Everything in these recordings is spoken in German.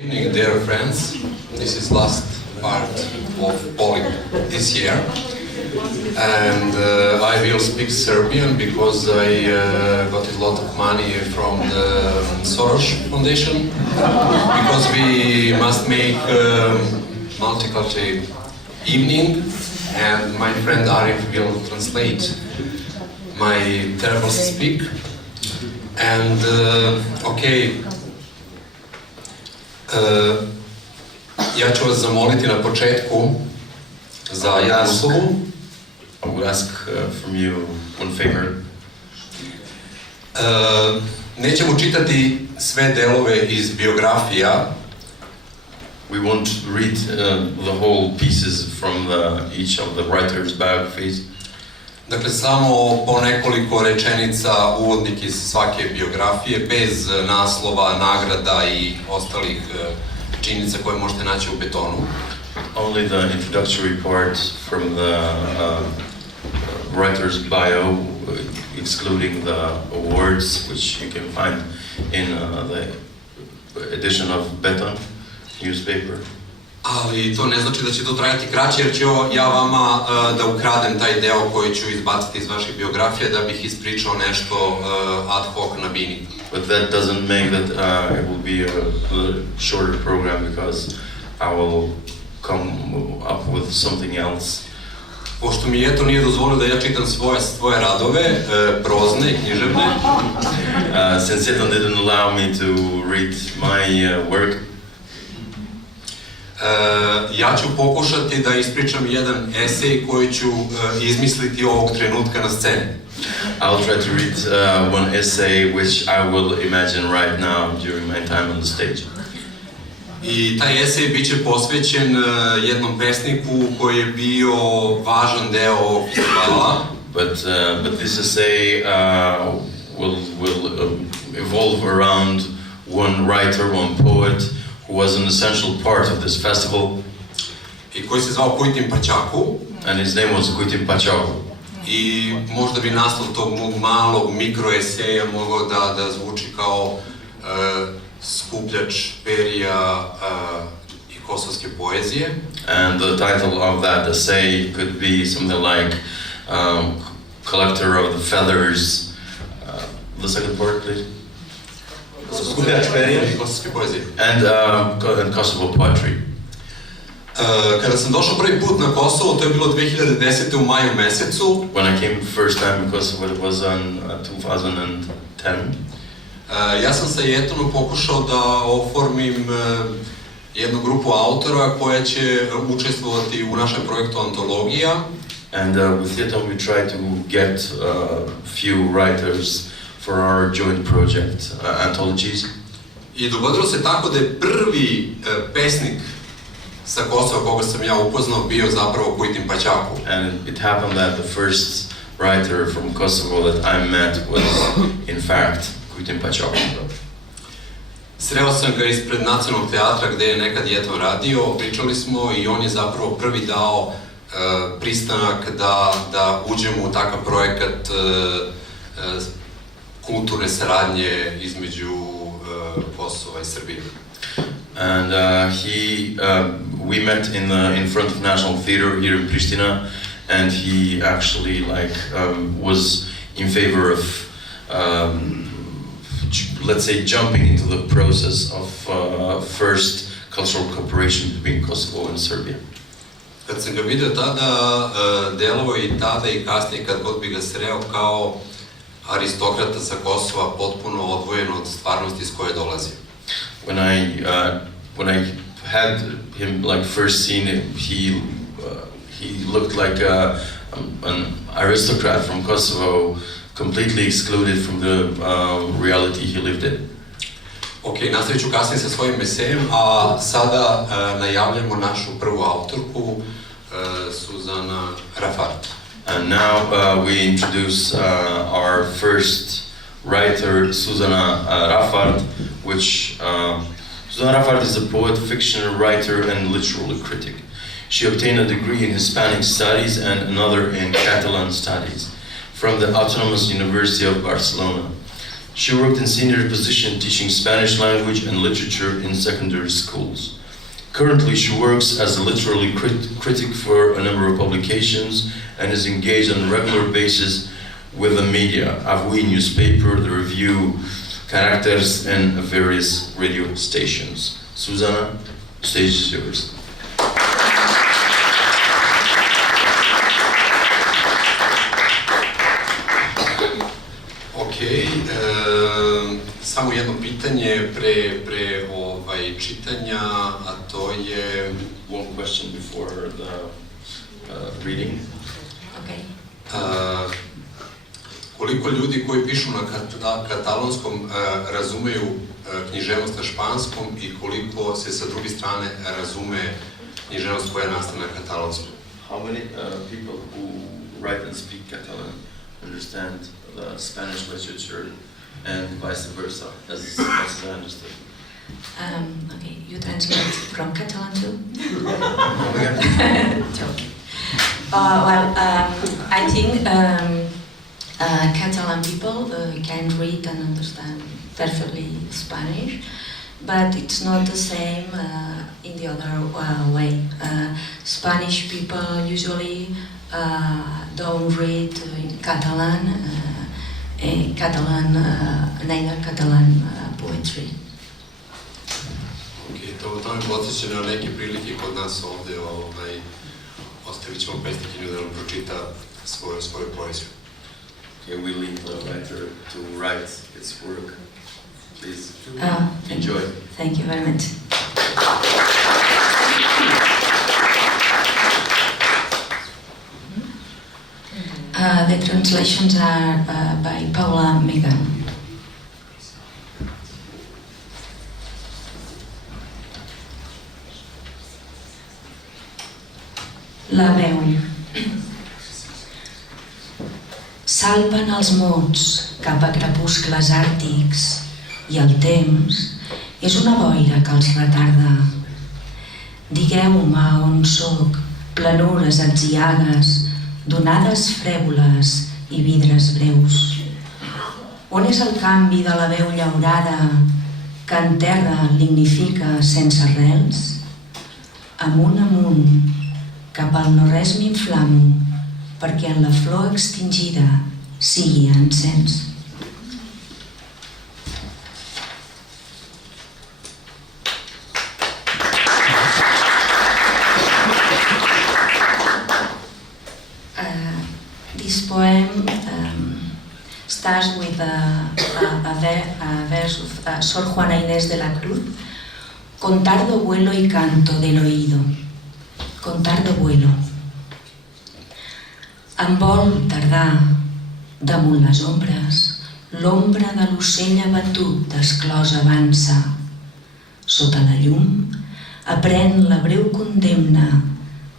Good evening, dear friends. This is last part of POLIP this year, and I will speak Serbian because I got a lot of money from the Soros Foundation, because we must make multicultural evening, and my friend Arif will translate my terrible speak. And okay. Ja ću vas zamoliti na početku za jednu uslugu. I would ask from you one favor. Nećemo čitati sve delove iz biografija. We won't read the whole pieces from each of the writers' biographies. Dakle, samo po nekoliko rečenica uvodnik iz svake biografije, bez naslova, nagrada i ostalih činjenica koje možete naći u betonu. Only the introductory part from the writer's bio, excluding the awards, which you can find in the edition of Beton newspaper. Ali to ne znači da će to trajati kraće, jer ću ja vama da ukradem taj deo koji ću izbaciti iz vaših biografija da bih ispričao nešto ad hoc na bini. But that doesn't make that it will be a shorter program, because I will come up with something else. Pošto mi eto nije dozvolio da ja čitam svoje radove, prozne i književne. Since Eton didn't allow me to read my work, ja ću pokušati da ispričam jedan esej koji ću izmisliti ovog trenutka na sceni. I'll try to read one essay which I will imagine right now during my time on the stage. I taj esej bit će posvećen jednom pesniku koji je bio važan deo ovog festivala. But this essay will evolve around one writer, one poet, who was an essential part of this festival. I koji se zvao Kujtim Pačaku. And his name was Kujtim Pačaku. I možda bi naslov tog mog malog mikroeseja mogao da zvuči kao skupljač perija i kosovske poezije. And the title of that essay could be something like Collector of the Feathers. The second part, please. Skupljač perija i kosovske poezije. And Kosovo poetry. Kada sam došao prvi put na Kosovo, to je bilo 2010. u maju mesecu. When I came first time in Kosovo, it was on 2010. Ja sam sa Jetonom pokušao da oformim jednu grupu autora koja će učestvovati u našem projektu Antologija. And with Jeton we try to get few writers for our joint project, anthologies. I dogodilo se tako da je prvi pesnik sa Kosova koga sam ja upoznao bio zapravo Kujtim Pačaku. And it happened that the first writer from Kosovo that I met was in fact Kujtim Pačaku. Sreo sam ga ispred Nacionalnog teatra gde je nekad Jeton radio, pričali smo i on je zapravo prvi dao pristanak da uđemo u takav projekat kulturne saradnje između Kosova i Srbije. And we met in front of National Theatre here in Prishtina, and he actually was in favor of let's say jumping into the process of first cultural cooperation between Kosovo and Serbia. Kad sam ga vidio tada, delovao i tada i kasnije kad god bi ga sreo kao aristokrata sa Kosova, potpuno odvojen od stvarnosti iz koje dolazi. When I had him first seen him, he looked like an aristocrat from Kosovo, completely excluded from the reality he lived in. Ok, nastavit ću kasnije sa svojim esejem, a sada najavljamo našu prvu autorku, Susanna Rafart. And now we introduce our first writer, Susanna Rafart, which Susanna Rafart is a poet, fiction writer, and literary critic. She obtained a degree in Hispanic Studies and another in Catalan Studies from the Autonomous University of Barcelona. She worked in senior position teaching Spanish language and literature in secondary schools. Currently, she works as a literary critic for a number of publications and is engaged on a regular basis with the media, Avui newspaper, the review, Characters, and various radio stations. Susanna, stage is yours. Samo jedno pitanje pre čitanja, a to je... One question before the reading. Okay. Koliko ljudi koji pišu na katalonskom razumeju književnost na španskom i koliko se sa druge strane razume književnost koja nastane na katalonskom? How many people who write and speak Catalan understand the Spanish literature and vice versa, as I understood? Okay, you translate from Catalan too? Joking. I think Catalan people can read and understand perfectly Spanish, but it's not the same in the other way. Spanish people usually don't read in Catalan, neither Catalan poetry. To me podsjeća na neke prilike kod nas ovde, ostavit ćemo Pesnikinju da nam pročita svoju poeziju. Okay, we leave the writer to write its work. Please enjoy. Thank you very much. The translations are by Paula Megan. La veu. Salven els mots cap a crepuscles àrtics i el temps és una boira que els retarda. Digueu-me on sóc, planures atziagues, donades frèvoles i vidres breus. On és el canvi de la veu llaurada que en terra lignifica sense arrels? Amunt, cap al no-res m'inflamo, perquè en la flor extingida sigui encens. This poem starts with a verse of Sor Juana Inés de la Cruz, contar do vuelo y canto del oído. Contar do vuelo. En vol tardar, damunt les ombres, l'ombra de l'ocell abatut d'esclòs avança. Sota la llum, aprèn la breu condemna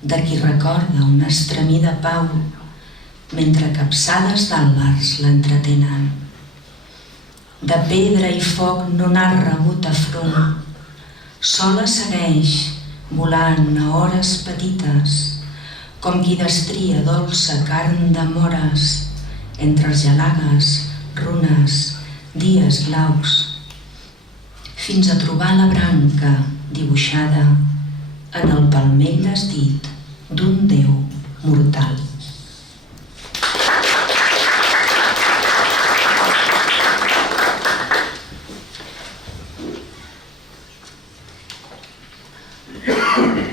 de qui recorda una estremida pau, mentre capçades d'àlbers l'entretenen. De pedra i foc no n'ha rebut afront, sola segueix, volant a hores petites, com qui destria dolça carn de mores entre gelagues, runes, dies blaus, fins a trobar la branca dibuixada en el palmell desdit d'un déu mortal.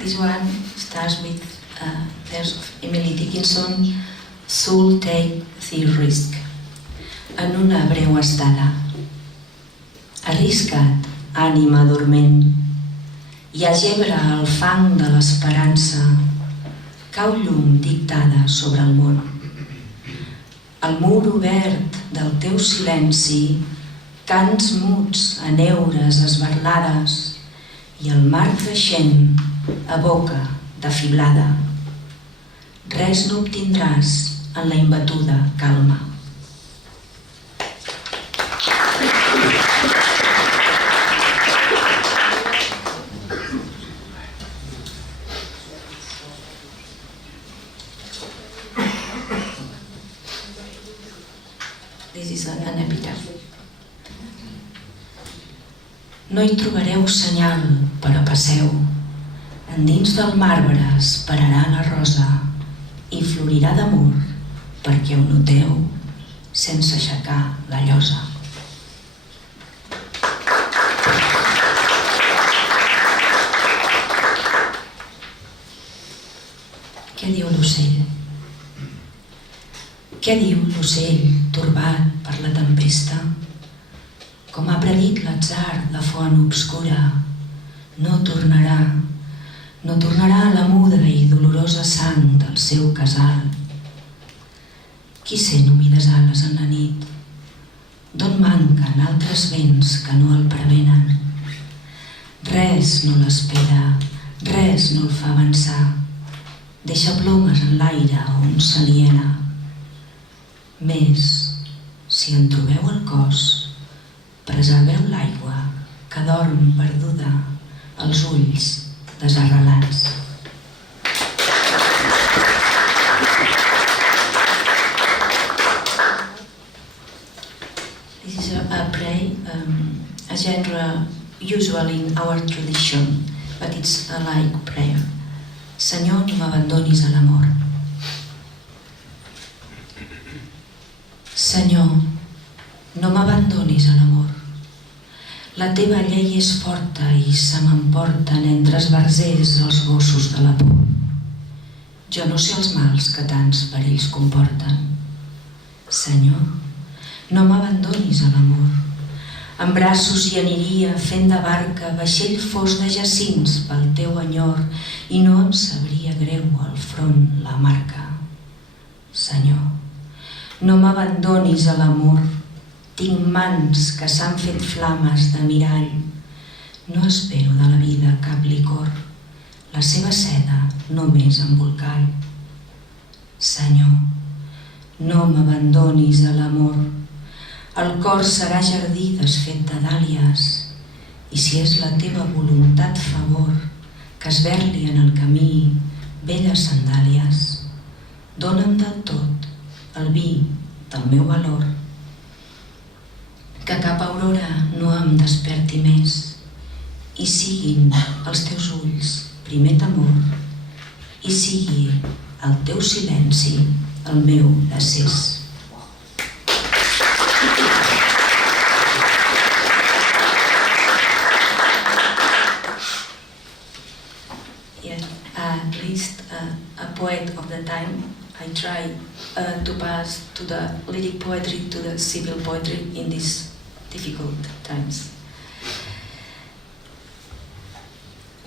This one starts with a verse of Emily Dickinson, Soul take the risk. En una breu estada. Arrisca't, ànima dorment, i algebra el fang de l'esperança, cau llum dictada sobre el món. Al mur obert del teu silenci, cants muts en eures esberlades, i el mar creixent a boca de fiblada. Res no obtindràs en la imbatuda calma. This is an epitaph. No hi trobareu senyal, però passeu. Endins del marbre esperarà la rosa i florirà d'amor perquè ho noteu sense aixecar la llosa. Què diu l'ocell? Què diu l'ocell torbat per la tempesta? Com ha predit l'atzar de font obscura, no tornarà a la muda i dolorosa sang del seu casal. Qui sent humides ales en la nit? D'on manquen altres vents que no el prevenen? Res no l'espera, res no el fa avançar. Deixa plomes en l'aire on s'aliena. Més, si en trobeu el cos, preserveu l'aigua que dorm perduda als ulls desarrelats. This is a play, a genre usual in our tradition, but it's a like prayer. Senyor, no m'abandonis a l'amor. Senyor, no m'abandonis a l'amor. La teva llei és forta i se m'emporten entre esbarzers els gossos de la por. Jo no sé els mals que tants perills comporten. Senyor, no m'abandonis a l'amor. En braços hi aniria fent de barca vaixell fos de jacints pel teu enyor i no em sabria greu al front la marca. Senyor, no m'abandonis a l'amor. Tinc mans que s'han fet flames de mirall. No espero de la vida cap licor, la seva seda només embolcall. Senyor, no m'abandonis a l'amor. El cor serà jardí desfet de dàlies i si és la teva voluntat favor que es verli en el camí belles sandàlies, dona'm del tot el vi del meu valor. Que cap aurora no em desperti més i siguin els teus ulls primer temor i sigui el teu silenci el meu decés. At least a poet of the time, I try to pass to the lyric poetry to the civil poetry in these difficult times.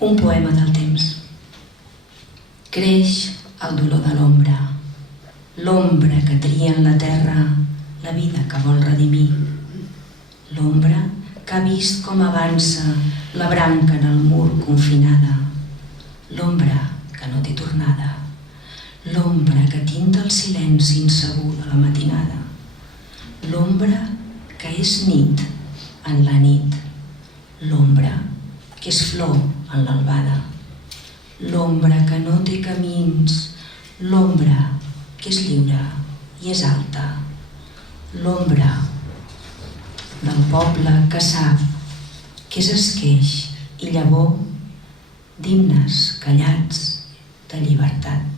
Un poema del temps. Creix el dolor de l'ombra, l'ombra que tria en la terra la vida que vol redimir, l'ombra que ha vist com avança la branca en el mur confinada, l'ombra que no té tornada, l'ombra que tinta el silenci insegur de la matinada, l'ombra que és nit en la nit, l'ombra que és flor en l'albada, l'ombra que no té camins, l'ombra que és lliure i és alta, l'ombra del poble que sap que és esqueix i llavor d'himnes callats de llibertat.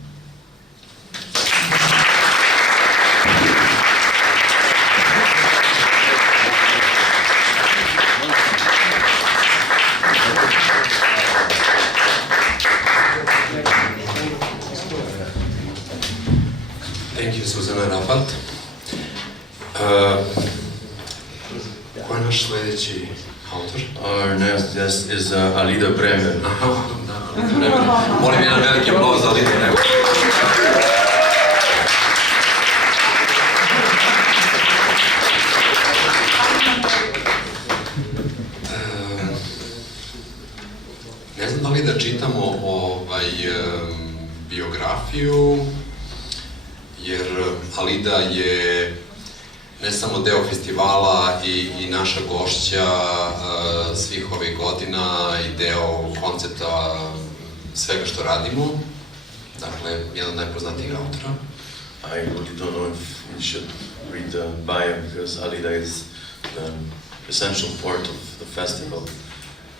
Thank you, Susanna, Rafart. Кой е наш следващи автор? Our next guest is Alida Bremer. Alida Bremer. Molim jedan veliki aplauz za Alidu Bremer. Ne znam da li da čitamo biografiju, jer Alida je ne samo deo festivala i naša gošća svih ovih godina i deo koncepta svega što radimo. Dakle, jedan od najpoznatijih autora. I really don't know if we should read the bio because Alida is the essential part of the festival.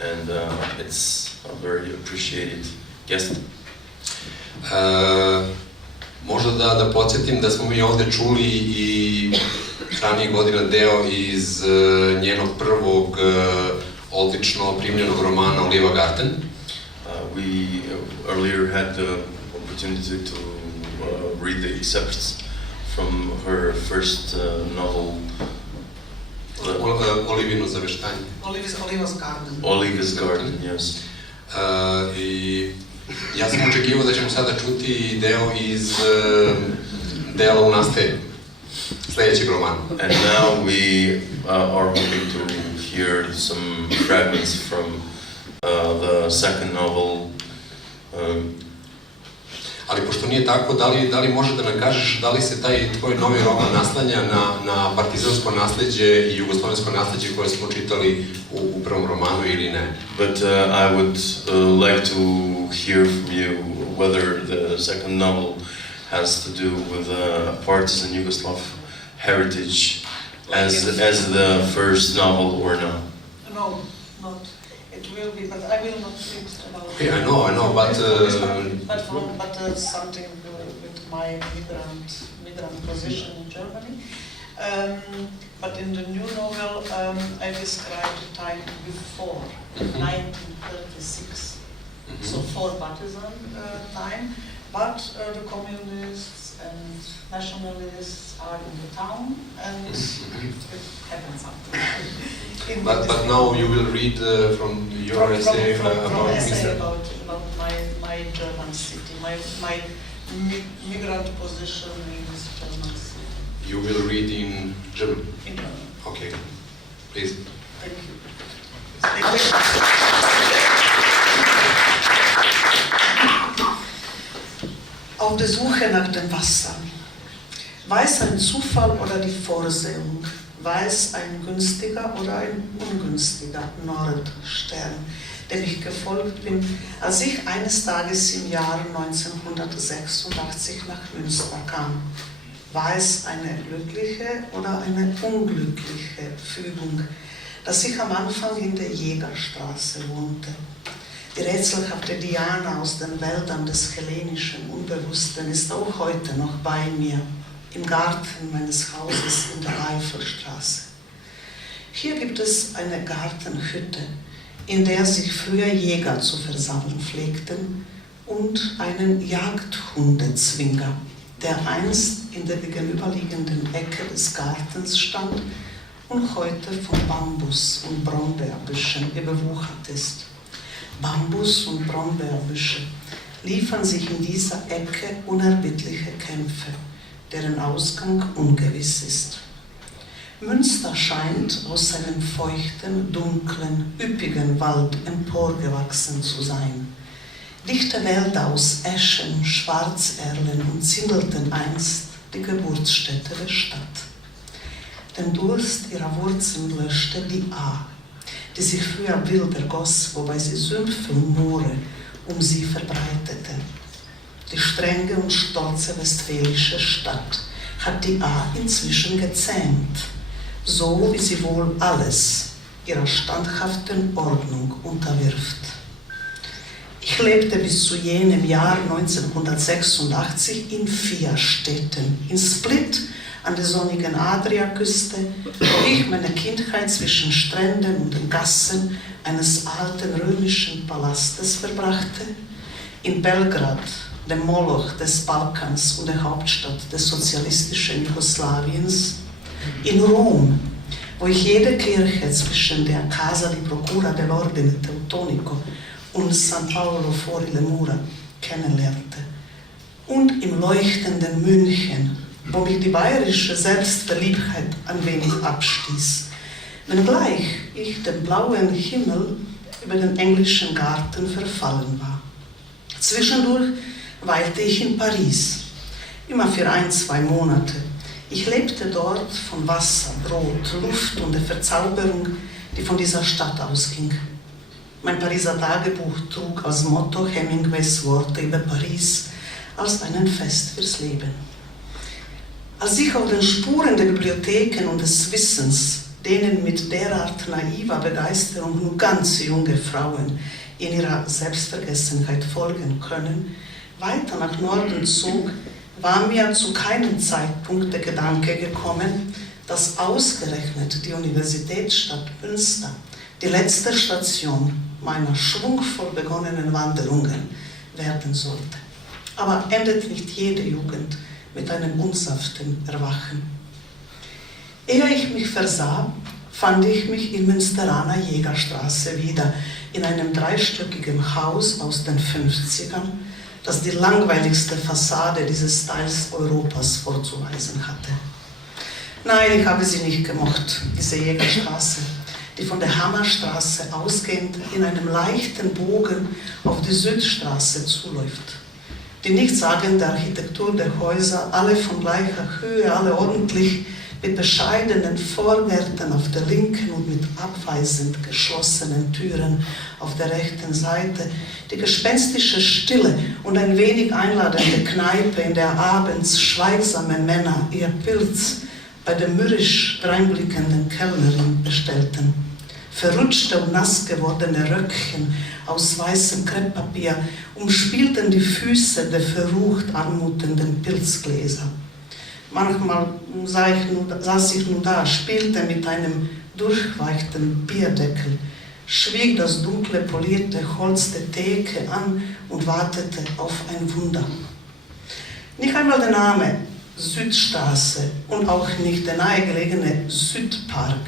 and it's a very appreciated guest. Možda da podsjetim da smo mi ovdje čuli i ranije godina deo iz njenog prvog odlično primljenog romana Oliva Garten. We earlier had the opportunity to read the excerpts from her first novel. Olivino zaveštanje. Oliva's Garden, yes. I ja sam očekivao da ćemo sada čuti deo iz dela u nastaje sljedećeg romana. And now we are hoping to hear some fragments from the second novel. Ali pošto nije tako, da li možeš da nam kažeš da li se taj tvoj novi roman naslanja na partizansko nasleđe i jugoslovensko nasleđe koje smo čitali u prvom romanu ili ne? But I would like to hear from you whether the second novel has to do with partisan Yugoslav heritage as the first novel or not. No, not. It will be, but I will not read about. Okay, I know, but something with my migrant position in Germany. But in the new novel, I describe the time before 1936, so for partisan time. But the communists and nationalists are in the town, and it happens something. But now you will read from your essay about my German city, my migrant position in this German city. You will read in German? In German. Okay, please. Thank you. Auf der Suche nach dem Wasser. War es ein Zufall oder die Vorsehung? War es ein günstiger oder ein ungünstiger Nordstern, dem ich gefolgt bin, als ich eines Tages im Jahre 1986 nach Münster kam? War es eine glückliche oder eine unglückliche Fügung, dass ich am Anfang in der Jägerstraße wohnte? Die rätselhafte Diana aus den Wäldern des hellenischen Unbewussten ist auch heute noch bei mir, im Garten meines Hauses in der Eifelstraße. Hier gibt es eine Gartenhütte, in der sich früher Jäger zu versammeln pflegten, und einen Jagdhundezwinger, der einst in der gegenüberliegenden Ecke des Gartens stand und heute von Bambus- und Brombeerbüschen überwuchert ist. Bambus- und Brombeerbüsche liefern sich in dieser Ecke unerbittliche Kämpfe, deren Ausgang ungewiss ist. Münster scheint aus seinem feuchten, dunklen, üppigen Wald emporgewachsen zu sein. Dichte Wälder aus Eschen, Schwarzerlen umzingelten einst die Geburtsstätte der Stadt. Den Durst ihrer Wurzeln löschte die Ahr, die sich früher wild ergoss, wobei sie Sümpfe und Moore um sie verbreitete. Die strenge und stolze westfälische Stadt hat die Ahr inzwischen gezähmt, so wie sie wohl alles ihrer standhaften Ordnung unterwirft. Ich lebte bis zu jenem Jahr 1986 in 4 Städten, in Split, an der sonnigen Adriaküste, wo ich meine Kindheit zwischen Stränden und den Gassen eines alten römischen Palastes verbrachte, in Belgrad, dem Moloch des Balkans und der Hauptstadt des sozialistischen Jugoslawiens, in Rom, wo ich jede Kirche zwischen der Casa di Procura dell'Ordine Teutonico und San Paolo fuori le Mura kennenlernte, und im leuchtenden München, wo mich die bayerische Selbstverliebtheit ein wenig abstieß, wenngleich ich dem blauen Himmel über den englischen Garten verfallen war. Zwischendurch weilte ich in Paris, immer für 1-2 Monate. Ich lebte dort von Wasser, Brot, Luft und der Verzauberung, die von dieser Stadt ausging. Mein Pariser Tagebuch trug als Motto Hemingways Worte über Paris als einen Fest fürs Leben. Als ich auf den Spuren der Bibliotheken und des Wissens, denen mit derart naiver Begeisterung nur ganz junge Frauen in ihrer Selbstvergessenheit folgen können, weiter nach Norden zog, war mir zu keinem Zeitpunkt der Gedanke gekommen, dass ausgerechnet die Universitätsstadt Münster die letzte Station meiner schwungvoll begonnenen Wanderungen werden sollte. Aber endet nicht jede Jugend mit einem unsanften Erwachen? Ehe ich mich versah, fand ich mich in Münsteraner Jägerstraße wieder, in einem dreistöckigen Haus aus den 50ern, das die langweiligste Fassade dieses Styles Europas vorzuweisen hatte. Nein, ich habe sie nicht gemocht, diese Jägerstraße, die von der Hammerstraße ausgehend in einem leichten Bogen auf die Südstraße zuläuft. Die nichtssagende Architektur der Häuser, alle von gleicher Höhe, alle ordentlich, mit bescheidenen Vorgärten auf der linken und mit abweisend geschlossenen Türen auf der rechten Seite, die gespenstische Stille und ein wenig einladende Kneipe, in der abends schweigsame Männer ihr Pilz bei der mürrisch dreinblickenden Kellnerin bestellten. Verrutschte und nass gewordene Röckchen aus weißem Krepppapier umspielten die Füße der verrucht anmutenden Pilzgläser. Manchmal saß ich nur da, spielte mit einem durchweichten Bierdeckel, schwieg das dunkle polierte Holz der Theke an und wartete auf ein Wunder. Nicht einmal der Name Südstraße und auch nicht der nahegelegene Südpark,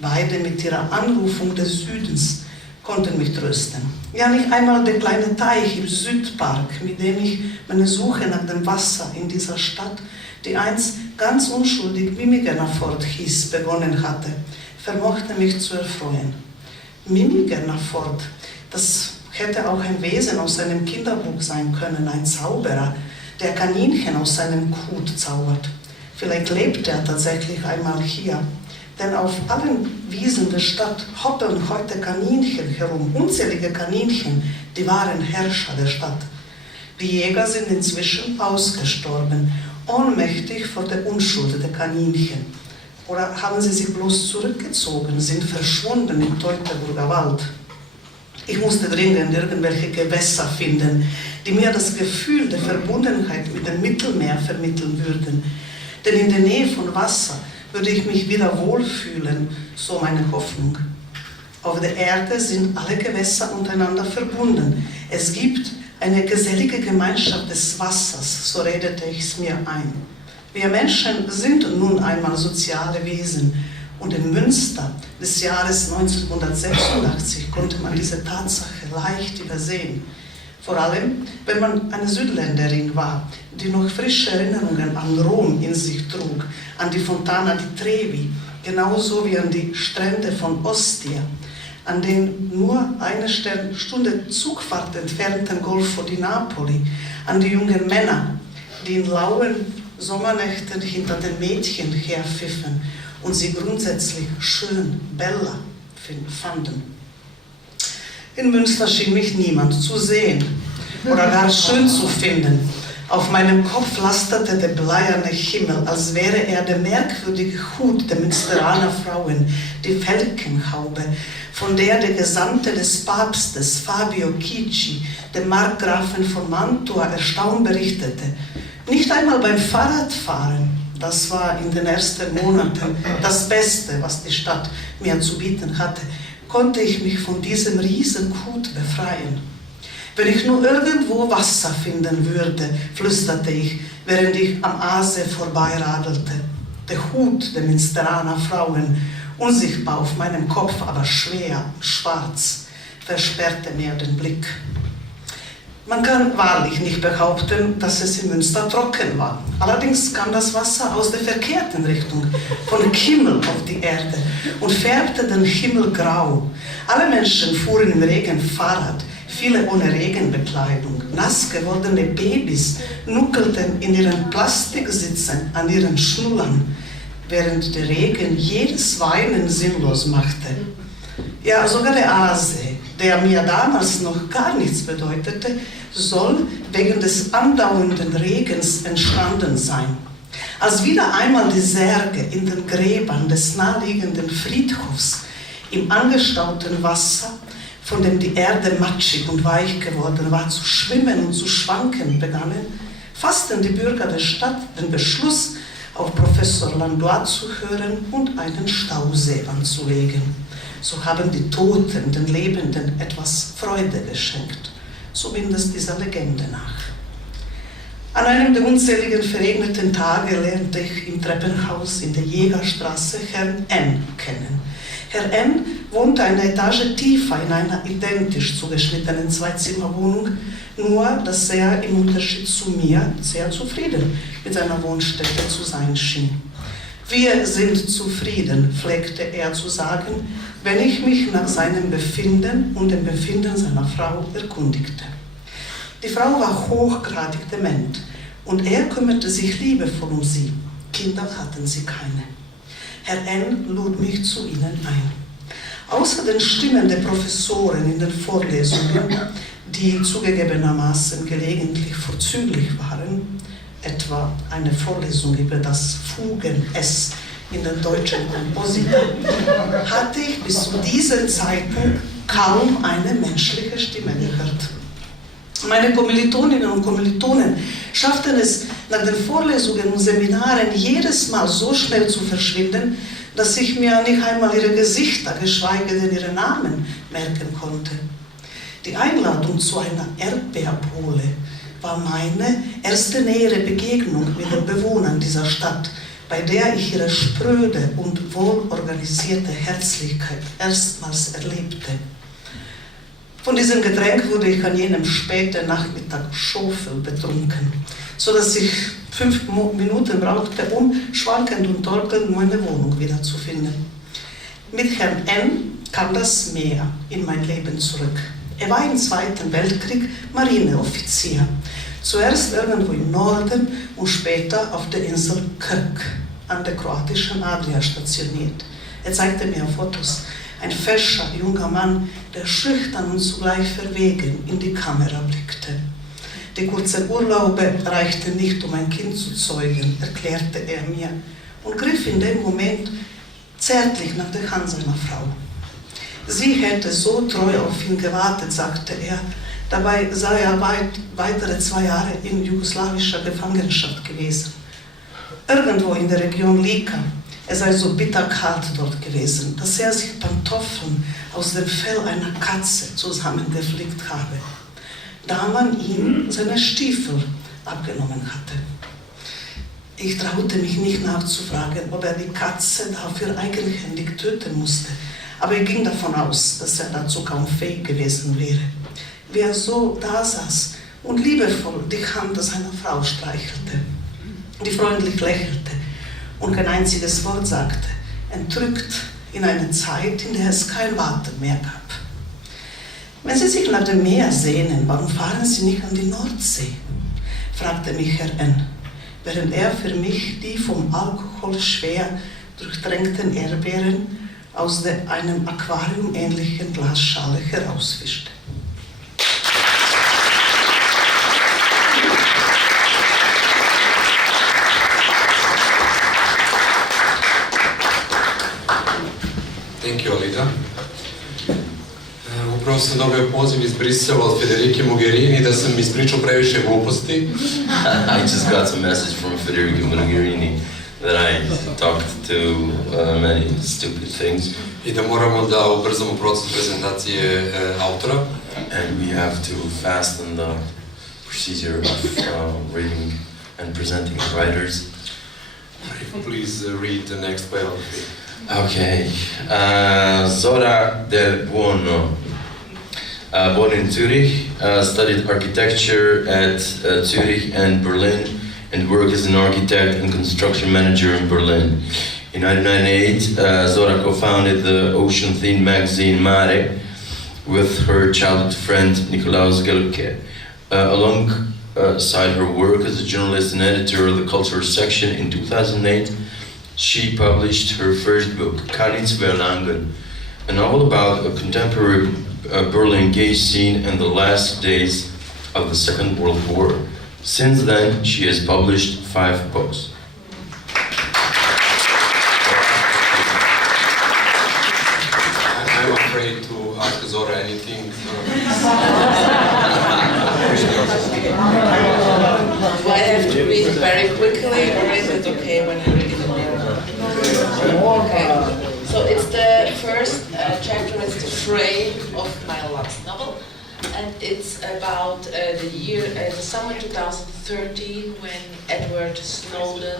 beide mit ihrer Anrufung des Südens, konnten mich trösten. Ja, nicht einmal der kleine Teich im Südpark, mit dem ich meine Suche nach dem Wasser in dieser Stadt, die einst ganz unschuldig Mimigernerfort hieß, begonnen hatte, vermochte mich zu erfreuen. Mimigernerfort, das hätte auch ein Wesen aus einem Kinderbuch sein können, ein Zauberer, der Kaninchen aus seinem Hut zaubert. Vielleicht lebt er tatsächlich einmal hier, denn auf allen Wiesen der Stadt hoppeln heute Kaninchen herum, unzählige Kaninchen, die wahren Herrscher der Stadt. Die Jäger sind inzwischen ausgestorben, ohnmächtig vor der Unschuld der Kaninchen. Oder haben sie sich bloß zurückgezogen, sind verschwunden im Teutoburger Wald. Ich musste dringend irgendwelche Gewässer finden, die mir das Gefühl der Verbundenheit mit dem Mittelmeer vermitteln würden. Denn in der Nähe von Wasser würde ich mich wieder wohlfühlen, so meine Hoffnung. Auf der Erde sind alle Gewässer untereinander verbunden. Es gibt eine gesellige Gemeinschaft des Wassers, so redete ich es mir ein. Wir Menschen sind nun einmal soziale Wesen. Und in Münster des Jahres 1986 konnte man diese Tatsache leicht übersehen. Vor allem, wenn man eine Südländerin war, die noch frische Erinnerungen an Rom in sich trug, an die Fontana di Trevi, genauso wie an die Strände von Ostia, an den nur eine Stunde Zugfahrt entfernten Golfo di Napoli, an die jungen Männer, die in lauen Sommernächten hinter den Mädchen herpfiffen und sie grundsätzlich schön, bella fanden. In Münster schien mich niemand zu sehen oder gar schön zu finden. Auf meinem Kopf lastete der bleierne Himmel, als wäre er der merkwürdige Hut der Münsteraner Frauen, die Falkenhaube, von der der Gesandte des Papstes Fabio Chicchi, dem Markgrafen von Mantua, erstaunt berichtete. Nicht einmal beim Fahrradfahren, das war in den ersten Monaten das Beste, was die Stadt mir zu bieten hatte, konnte ich mich von diesem Riesenhut befreien. Wenn ich nur irgendwo Wasser finden würde, flüsterte ich, während ich am Aase vorbeiradelte. Der Hut der Münsteraner Frauen, unsichtbar auf meinem Kopf, aber schwer, schwarz, versperrte mir den Blick. Man kann wahrlich nicht behaupten, dass es in Münster trocken war. Allerdings kam das Wasser aus der verkehrten Richtung, vom Himmel auf die Erde und färbte den Himmel grau. Alle Menschen fuhren im Regen Fahrrad, viele ohne Regenbekleidung. Nass gewordene Babys nuckelten in ihren Plastiksitzen an ihren Schnullern, während der Regen jedes Weinen sinnlos machte. Ja, sogar der Aasee, der mir damals noch gar nichts bedeutete, soll wegen des andauernden Regens entstanden sein. Als wieder einmal die Särge in den Gräbern des naheliegenden Friedhofs im angestauten Wasser, von dem die Erde matschig und weich geworden war, zu schwimmen und zu schwanken begannen, fassten die Bürger der Stadt den Beschluss, auf Professor Landois zu hören und einen Stausee anzulegen. So haben die Toten den Lebenden etwas Freude geschenkt, zumindest dieser Legende nach. An einem der unzähligen verregneten Tage lernte ich im Treppenhaus in der Jägerstraße Herrn N. kennen. Herr N. wohnte eine Etage tiefer in einer identisch zugeschnittenen Zweizimmerwohnung, nur dass er im Unterschied zu mir sehr zufrieden mit seiner Wohnstätte zu sein schien. Wir sind zufrieden, pflegte er zu sagen, wenn ich mich nach seinem Befinden und dem Befinden seiner Frau erkundigte. Die Frau war hochgradig dement und er kümmerte sich liebevoll um sie. Kinder hatten sie keine. Herr N. lud mich zu ihnen ein. Außer den Stimmen der Professoren in den Vorlesungen, die zugegebenermaßen gelegentlich vorzüglich waren, etwa eine Vorlesung über das Fugen-S in den deutschen Kompositen, hatte ich bis zu diesem Zeitpunkt kaum eine menschliche Stimme gehört. Meine Kommilitoninnen und Kommilitonen schafften es nach den Vorlesungen und Seminaren jedes Mal so schnell zu verschwinden, dass ich mir nicht einmal ihre Gesichter, geschweige denn ihre Namen merken konnte. Die Einladung zu einer Erdbeerpole war meine erste nähere Begegnung mit den Bewohnern dieser Stadt, bei der ich ihre spröde und wohlorganisierte Herzlichkeit erstmals erlebte. Von diesem Getränk wurde ich an jenem späten Nachmittag schofel betrunken, sodass ich 5 Minuten brauchte, um schwankend und torkelnd meine Wohnung wiederzufinden. Mit Herrn N. kam das Meer in mein Leben zurück. Er war im Zweiten Weltkrieg Marineoffizier, zuerst irgendwo im Norden und später auf der Insel Krk an der kroatischen Adria stationiert. Er zeigte mir Fotos. Ein fescher, junger Mann, der schüchtern und zugleich verwegen in die Kamera blickte. Die kurzen Urlaube reichten nicht, um ein Kind zu zeugen, erklärte er mir und griff in dem Moment zärtlich nach der Hand seiner Frau. Sie hätte so treu auf ihn gewartet, sagte er. Dabei sei er weitere 2 Jahre in jugoslawischer Gefangenschaft gewesen. Irgendwo in der Region Lika. Es sei so bitterkalt dort gewesen, dass er sich Pantoffeln aus dem Fell einer Katze zusammengeflickt habe, da man ihm seine Stiefel abgenommen hatte. Ich traute mich nicht nachzufragen, ob er die Katze dafür eigenhändig töten musste, aber ich ging davon aus, dass er dazu kaum fähig gewesen wäre. Wie er so da saß und liebevoll die Hand seiner Frau streichelte, die freundlich lächelte und kein einziges Wort sagte, entrückt in eine Zeit, in der es kein Warten mehr gab. Wenn Sie sich nach dem Meer sehnen, warum fahren Sie nicht an die Nordsee? Fragte mich Herr N., während er für mich die vom Alkohol schwer durchtränkten Erdbeeren aus einem aquariumähnlichen Glasschale herausfischte. Thank you, Alida. Upravo sam dobio poziv iz Brisela od Federike Mogherini da sam ispričao previše gluposti. I just got some message from Federica Mogherini that I talked to many stupid things. I da moramo da ubrzamo proces prezentacije autora. And we have to fasten the procedure of reading and presenting writers. Please read the next biography. Okay, Zora del Buono, born in Zurich, studied architecture at Zurich and Berlin, and worked as an architect and construction manager in Berlin. In 1998, Zora co-founded the ocean-themed magazine Mare with her childhood friend Nicolaus Gelke. Alongside her work as a journalist and editor of the culture section in 2008, she published her first book, Kanitsverlangen, a novel about a contemporary Berlin gay scene in the last days of the Second World War. Since then, she has published 5 books. frame of my last novel, and it's about the summer 2013 when Edward Snowden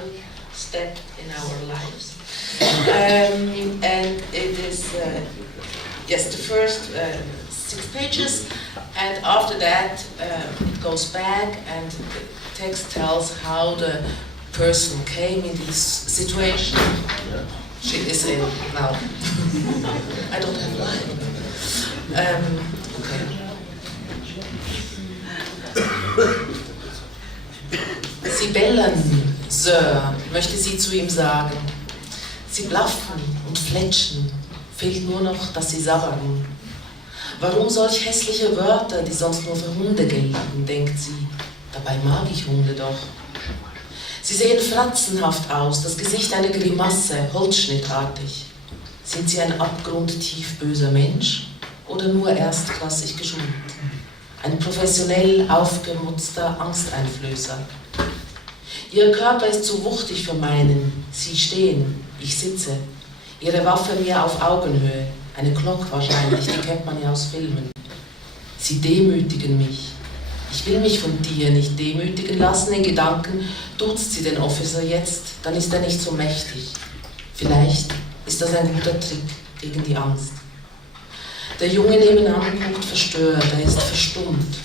stepped in our lives. And it is, yes, the first 6 pages, and after that it goes back and the text tells how the person came in this situation. She is in now. I don't have line. Okay. Sie bellen, Sir, möchte sie zu ihm sagen. Sie blaffen und fletschen, fehlt nur noch, dass sie sabbern. Warum solch hässliche Wörter, die sonst nur für Hunde gelten, denkt sie. Dabei mag ich Hunde doch. Sie sehen fratzenhaft aus, das Gesicht eine Grimasse, holzschnittartig. Sind sie ein abgrundtief böser Mensch oder nur erstklassig geschult? Ein professionell aufgemutzter Angsteinflößer. Ihr Körper ist zu wuchtig für meinen. Sie stehen, ich sitze. Ihre Waffe mir auf Augenhöhe. Eine Glock wahrscheinlich, die kennt man ja aus Filmen. Sie demütigen mich. Ich will mich von dir nicht demütigen lassen. In Gedanken duzt sie den Officer jetzt, dann ist er nicht so mächtig. Vielleicht ist das ein guter Trick gegen die Angst. Der Junge nebenan guckt verstört, er ist verstummt.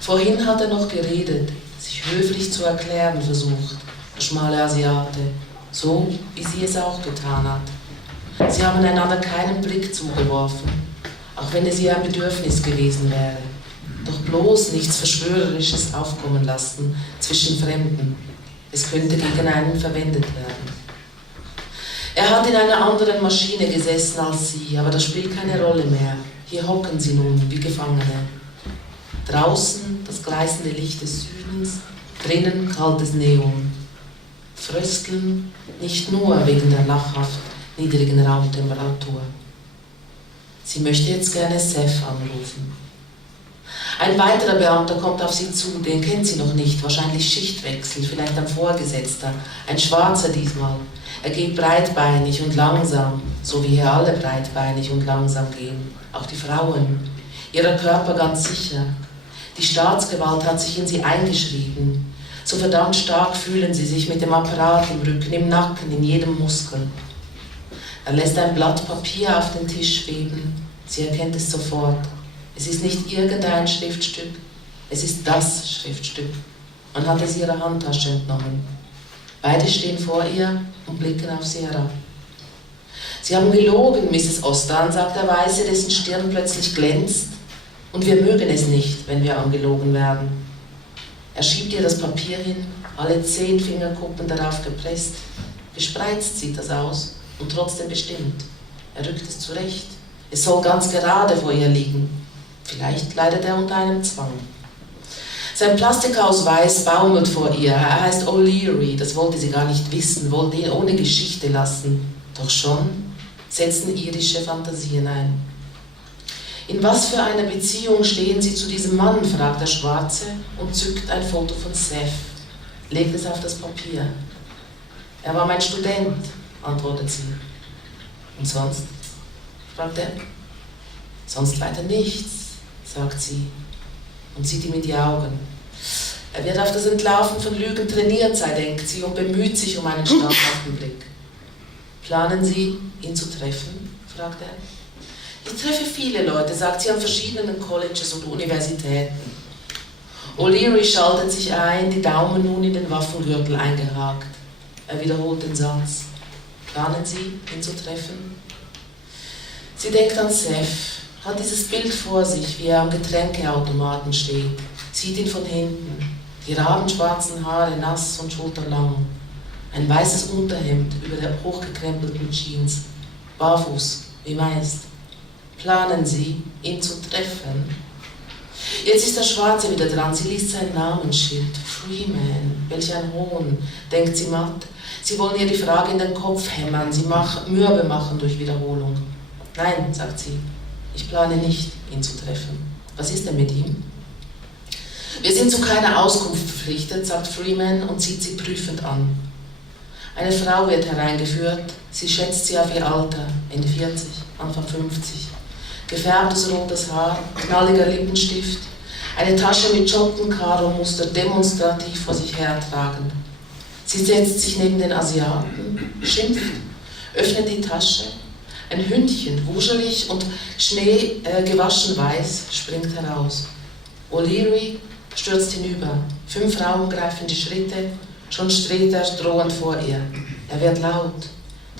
Vorhin hat er noch geredet, sich höflich zu erklären versucht, der schmale Asiate, so wie sie es auch getan hat. Sie haben einander keinen Blick zugeworfen, auch wenn es ihr ein Bedürfnis gewesen wäre. Doch bloß nichts Verschwörerisches aufkommen lassen zwischen Fremden. Es könnte gegen einen verwendet werden. Er hat in einer anderen Maschine gesessen als sie, aber das spielt keine Rolle mehr. Hier hocken sie nun wie Gefangene. Draußen das gleißende Licht des Südens, drinnen kaltes Neon. Frösteln nicht nur wegen der lachhaft niedrigen Raumtemperatur. Sie möchte jetzt gerne Seth anrufen. Ein weiterer Beamter kommt auf sie zu, den kennt sie noch nicht, wahrscheinlich Schichtwechsel, vielleicht ein Vorgesetzter, ein Schwarzer diesmal. Er geht breitbeinig und langsam, so wie hier alle breitbeinig und langsam gehen, auch die Frauen, ihrer Körper ganz sicher. Die Staatsgewalt hat sich in sie eingeschrieben, so verdammt stark fühlen sie sich mit dem Apparat im Rücken, im Nacken, in jedem Muskel. Er lässt ein Blatt Papier auf den Tisch schweben, sie erkennt es sofort. Es ist nicht irgendein Schriftstück, es ist das Schriftstück. Man hat es ihrer Handtasche entnommen. Beide stehen vor ihr und blicken auf sie herab. Sie haben gelogen, Mrs. Ostan, sagt der Weiße, dessen Stirn plötzlich glänzt. Und wir mögen es nicht, wenn wir angelogen werden. Er schiebt ihr das Papier hin, alle 10 Fingerkuppen darauf gepresst. Gespreizt sieht das aus und trotzdem bestimmt. Er rückt es zurecht. Es soll ganz gerade vor ihr liegen. Vielleicht leidet er unter einem Zwang. Sein Plastikausweis baumelt vor ihr. Er heißt Ilire, das wollte sie gar nicht wissen, wollte ihn ohne Geschichte lassen. Doch schon setzen irische Fantasien ein. In was für einer Beziehung stehen Sie zu diesem Mann, fragt der Schwarze und zückt ein Foto von Seth, legt es auf das Papier. Er war mein Student, antwortet sie. Und sonst? Fragt er. Sonst weiter nichts, sagt sie und sieht ihm in die Augen. Er wird auf das Entlarven von Lügen trainiert sein, denkt sie, und bemüht sich um einen standhaften Blick. Planen Sie, ihn zu treffen? Fragt er. Ich treffe viele Leute, sagt sie, an verschiedenen Colleges und Universitäten. Ilire schaltet sich ein, die Daumen nun in den Waffengürtel eingehakt. Er wiederholt den Satz. Planen Sie, ihn zu treffen? Sie denkt an Seth, hat dieses Bild vor sich, wie er am Getränkeautomaten steht, sieht ihn von hinten, die rabenschwarzen Haare nass und schulterlang, ein weißes Unterhemd über der hochgekrempelten Jeans, barfuß, wie meist. Planen Sie, ihn zu treffen? Jetzt ist der Schwarze wieder dran, sie liest sein Namensschild. Freeman, welch ein Hohn, denkt sie matt. Sie wollen ihr die Frage in den Kopf hämmern, sie mürbe machen durch Wiederholung. Nein, sagt sie, ich plane nicht, ihn zu treffen. Was ist denn mit ihm? Wir sind zu keiner Auskunft verpflichtet, sagt Freeman und sieht sie prüfend an. Eine Frau wird hereingeführt, sie schätzt sie auf ihr Alter, Ende 40, Anfang 50. gefärbtes rotes Haar, knalliger Lippenstift, eine Tasche mit Schottenkaro-Muster demonstrativ vor sich hertragend. Sie setzt sich neben den Asiaten, schimpft, öffnet die Tasche. Ein Hündchen, wuschelig und schneegewaschen weiß, springt heraus. Ilire stürzt hinüber. 5 Frauen greifen die Schritte, schon steht er drohend vor ihr. Er wird laut.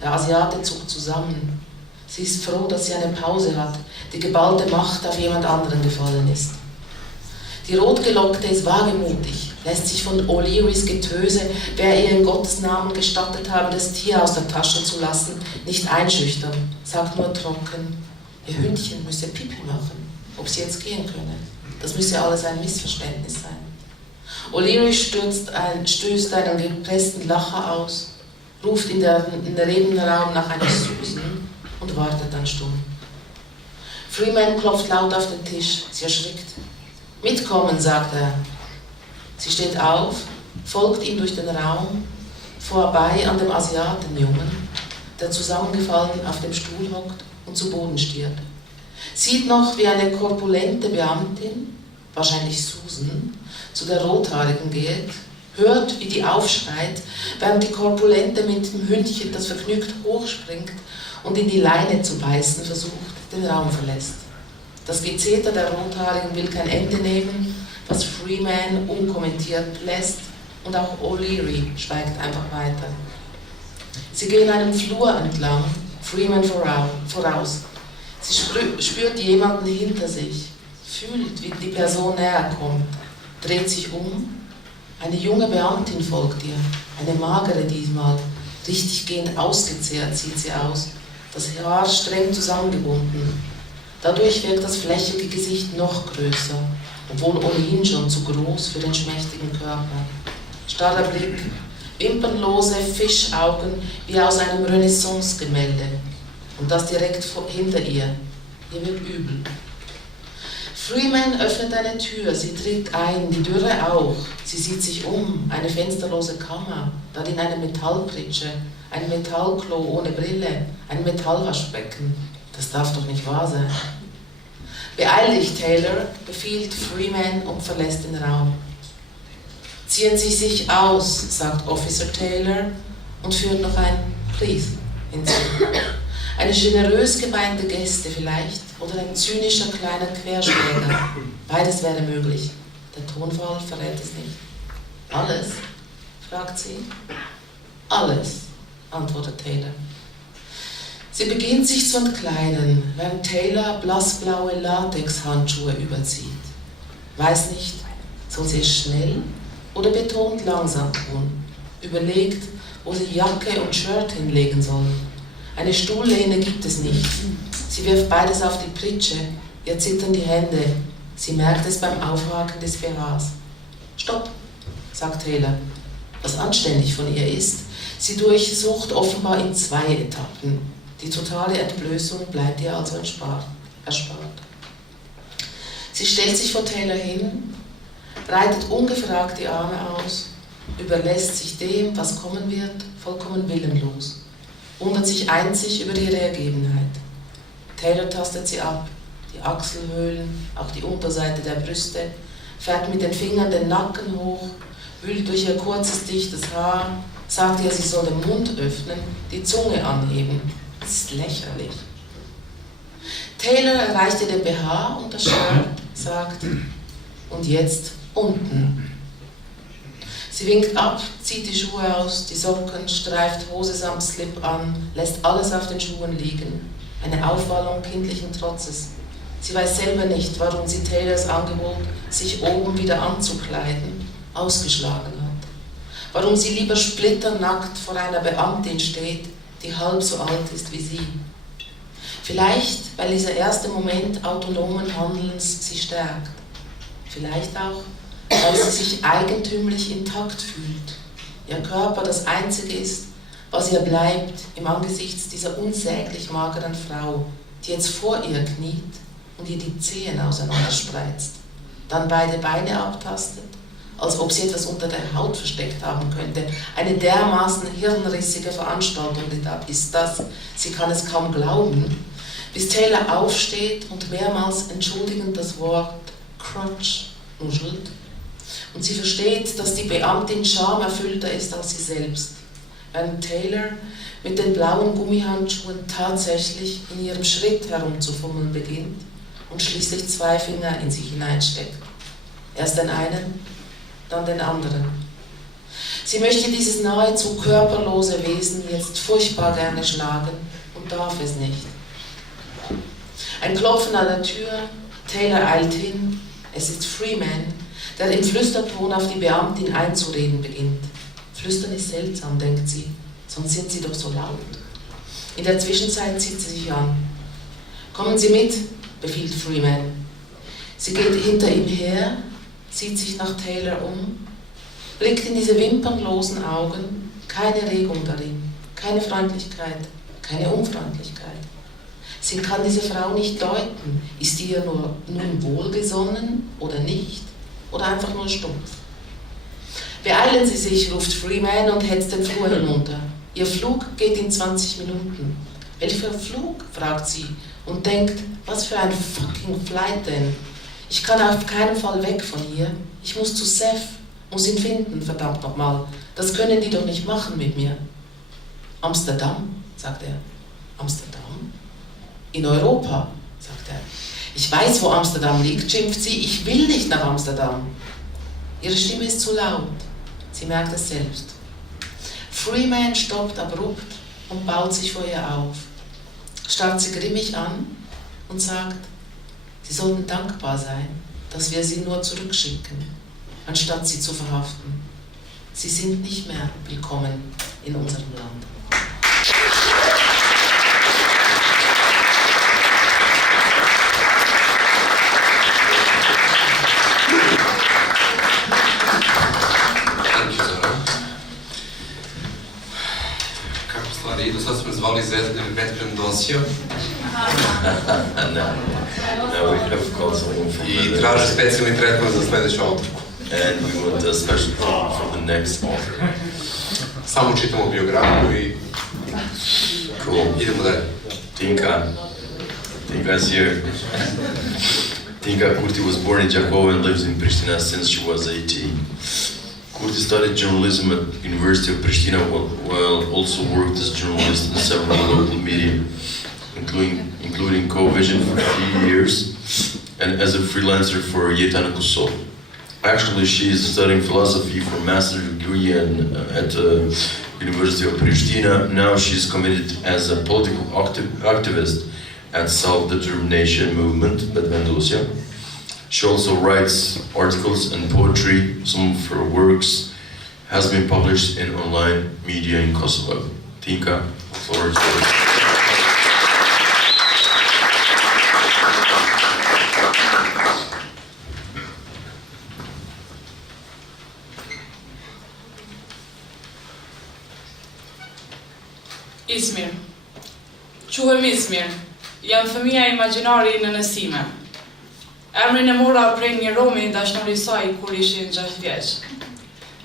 Der Asiate zuckt zusammen. Sie ist froh, dass sie eine Pause hat, die geballte Macht auf jemand anderen gefallen ist. Die Rotgelockte ist wagemutig, lässt sich von Ilires Getöse, wer ihr in Gottes Namen gestattet habe, das Tier aus der Tasche zu lassen, nicht einschüchtern, sagt nur trocken, ihr Hündchen müsse Pipi machen, ob sie jetzt gehen könne. Das müsse alles ein Missverständnis sein. Ilire stößt einen gepressten Lacher aus, ruft in der Nebenraum nach einer Susan und wartet dann stumm. Freeman klopft laut auf den Tisch, sie erschrickt. Mitkommen, sagt er. Sie steht auf, folgt ihm durch den Raum, vorbei an dem Asiatenjungen, der zusammengefallen auf dem Stuhl hockt und zu Boden stiert. Sieht noch, wie eine korpulente Beamtin, wahrscheinlich Susan, zu der Rothaarigen geht, hört, wie die aufschreit, während die Korpulente mit dem Hündchen, das vergnügt hochspringt und in die Leine zu beißen versucht, den Raum verlässt. Das Gezeter der Rothaarigen will kein Ende nehmen, was Freeman unkommentiert lässt, und auch Ilire schweigt einfach weiter. Sie gehen einen Flur entlang, Freeman voraus. Sie spürt jemanden hinter sich, fühlt, wie die Person näher kommt, dreht sich um. Eine junge Beamtin folgt ihr, eine magere diesmal, richtiggehend ausgezehrt sieht sie aus, das Haar streng zusammengebunden. Dadurch wirkt das flächige Gesicht noch größer, obwohl ohnehin schon zu groß für den schmächtigen Körper. Starrer Blick, wimpernlose Fischaugen wie aus einem Renaissance-Gemälde. Und das direkt hinter ihr. Ihr wird übel. Freeman öffnet eine Tür, sie tritt ein, die Dürre auch. Sie sieht sich um, eine fensterlose Kammer, darin eine Metallpritsche, ein Metallklo ohne Brille, ein Metallwaschbecken. Das darf doch nicht wahr sein. Beeil dich, Taylor, befiehlt Freeman und verlässt den Raum. Ziehen Sie sich aus, sagt Officer Taylor und führt noch ein Please hinzu. Eine generös gemeinte Geste vielleicht oder ein zynischer kleiner Querschläger. Beides wäre möglich. Der Tonfall verrät es nicht. Alles? Fragt sie. Alles, antwortet Taylor. Sie beginnt sich zu entkleiden, während Taylor blassblaue Latexhandschuhe überzieht. Weiß nicht, soll sie es schnell oder betont langsam tun. Überlegt, wo sie Jacke und Shirt hinlegen soll. Eine Stuhllehne gibt es nicht. Sie wirft beides auf die Pritsche, ihr zittern die Hände. Sie merkt es beim Aufhaken des BHs. Stopp, sagt Taylor, was anständig von ihr ist. Sie durchsucht offenbar in 2 Etappen. Die totale Entblößung bleibt ihr also erspart. Sie stellt sich vor Taylor hin, breitet ungefragt die Arme aus, überlässt sich dem, was kommen wird, vollkommen willenlos, wundert sich einzig über ihre Ergebenheit. Taylor tastet sie ab, die Achselhöhlen, auch die Unterseite der Brüste, fährt mit den Fingern den Nacken hoch, wühlt durch ihr kurzes, dichtes Haar, sagt ihr, sie soll den Mund öffnen, die Zunge anheben. Das ist lächerlich. Taylor erreicht ihr den BH und das Shirt, sagt, und jetzt unten. Sie winkt ab, zieht die Schuhe aus, die Socken, streift Hose samt Slip an, lässt alles auf den Schuhen liegen. Eine Aufwallung kindlichen Trotzes. Sie weiß selber nicht, warum sie Taylors Angebot, sich oben wieder anzukleiden, ausgeschlagen hat. Warum sie lieber splitternackt vor einer Beamtin steht, die halb so alt ist wie sie. Vielleicht, weil dieser erste Moment autonomen Handelns sie stärkt. Vielleicht auch, weil sie sich eigentümlich intakt fühlt. Ihr Körper das Einzige ist, was ihr bleibt im Angesicht dieser unsäglich mageren Frau, die jetzt vor ihr kniet und ihr die Zehen auseinanderspreizt, dann beide Beine abtastet, als ob sie etwas unter der Haut versteckt haben könnte. Eine dermaßen hirnrissige Veranstaltung ist das, sie kann es kaum glauben, bis Taylor aufsteht und mehrmals entschuldigend das Wort Crutch nuschelt. Und sie versteht, dass die Beamtin schamerfüllter ist als sie selbst, während Taylor mit den blauen Gummihandschuhen tatsächlich in ihrem Schritt herumzufummeln beginnt und schließlich 2 Finger in sich hineinsteckt. Erst den einen, dann den anderen. Sie möchte dieses nahezu körperlose Wesen jetzt furchtbar gerne schlagen und darf es nicht. Ein Klopfen an der Tür, Taylor eilt hin, es ist Freeman, der im Flüsterton auf die Beamtin einzureden beginnt. Flüstern ist seltsam, denkt sie, sonst sind sie doch so laut. In der Zwischenzeit zieht sie sich an. Kommen Sie mit, befiehlt Freeman. Sie geht hinter ihm her, sieht sich nach Taylor um, blickt in diese wimpernlosen Augen, keine Regung darin, keine Freundlichkeit, keine Unfreundlichkeit. Sie kann diese Frau nicht deuten, ist die ihr nun wohlgesonnen oder nicht, oder einfach nur stumpf. Beeilen Sie sich, ruft Freeman und hetzt den Flur hinunter. Ihr Flug geht in 20 Minuten. Welcher Flug? Fragt sie und denkt, was für ein fucking Flight denn? Ich kann auf keinen Fall weg von hier. Ich muss zu Seth, muss ihn finden, verdammt nochmal. Das können die doch nicht machen mit mir. Amsterdam, sagt er. Amsterdam? In Europa, sagt er. Ich weiß, wo Amsterdam liegt, schimpft sie. Ich will nicht nach Amsterdam. Ihre Stimme ist zu laut. Sie merkt es selbst. Freeman stoppt abrupt und baut sich vor ihr auf, starrt sie grimmig an und sagt, sie sollten dankbar sein, dass wir sie nur zurückschicken, anstatt sie zu verhaften. Sie sind nicht mehr willkommen in unserem Land. Do sad smo zvali Veteran Dosio. No, we have called someone from I traže specijalni tretman za sledeću autorku. And we want a special treatment for the next author. Samo čitamo biografiju i Cool. idemo dalje. Tinka is here. Tinka Kurti was born in Jakovo and lives in Prishtina since she was 18. Kurti studied journalism at University of Prishtina while also worked as journalist in several local media, including Co-Vision for 3 years and as a freelancer for Yetana Kusol. Actually, she is studying philosophy for a master's degree at the University of Prishtina. Now she's committed as a political activist at self-determination movement at Vendôsia. She also writes articles and poetry. Some of her works has been published in online media in Kosovo. Tinka, the floor is yours. Izmir. Quhem Izmir. Jam fëmija imagjinare në nësime. Emrin e mora prej një romi dashnori saj kur ishin 6 vjeç.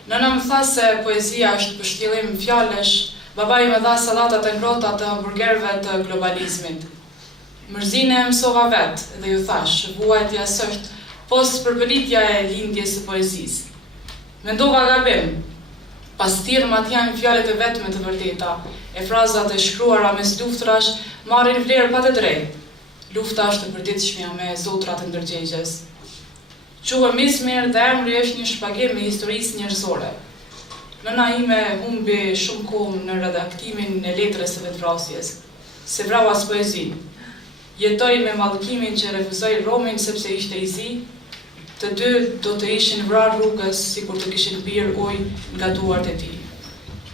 Nëna më tha se poezia është përshtillim fjalesh, babai më dha sallatat e ngrohta të hamburgerëve të globalizmit. Mërzinë e mësova vetë dhe ju thash, vuajtja s'është post përbëritja e lindjes së poezisë. Mendova gabim. Pas thirrmat janë fjalët e vetme të vërteta, e frazat e shkruara mes luftrash marrin vlerë pa të drejtë. Lufta është e përditshmja me zotrat e ndërgjegjes. Quhem Izmir dhe emri është një shpagim me historisë njerëzore. Nëna ime humbi shumë kohë në redaktimin e letrës së vetvrasjes, se vrau as poezinë. Jetoi me mallkimin që refuzoi romin sepse ishte i zi. Të dy do të ishin vrarë rrugës sikur të kishin pirë ujë nga duart e tij.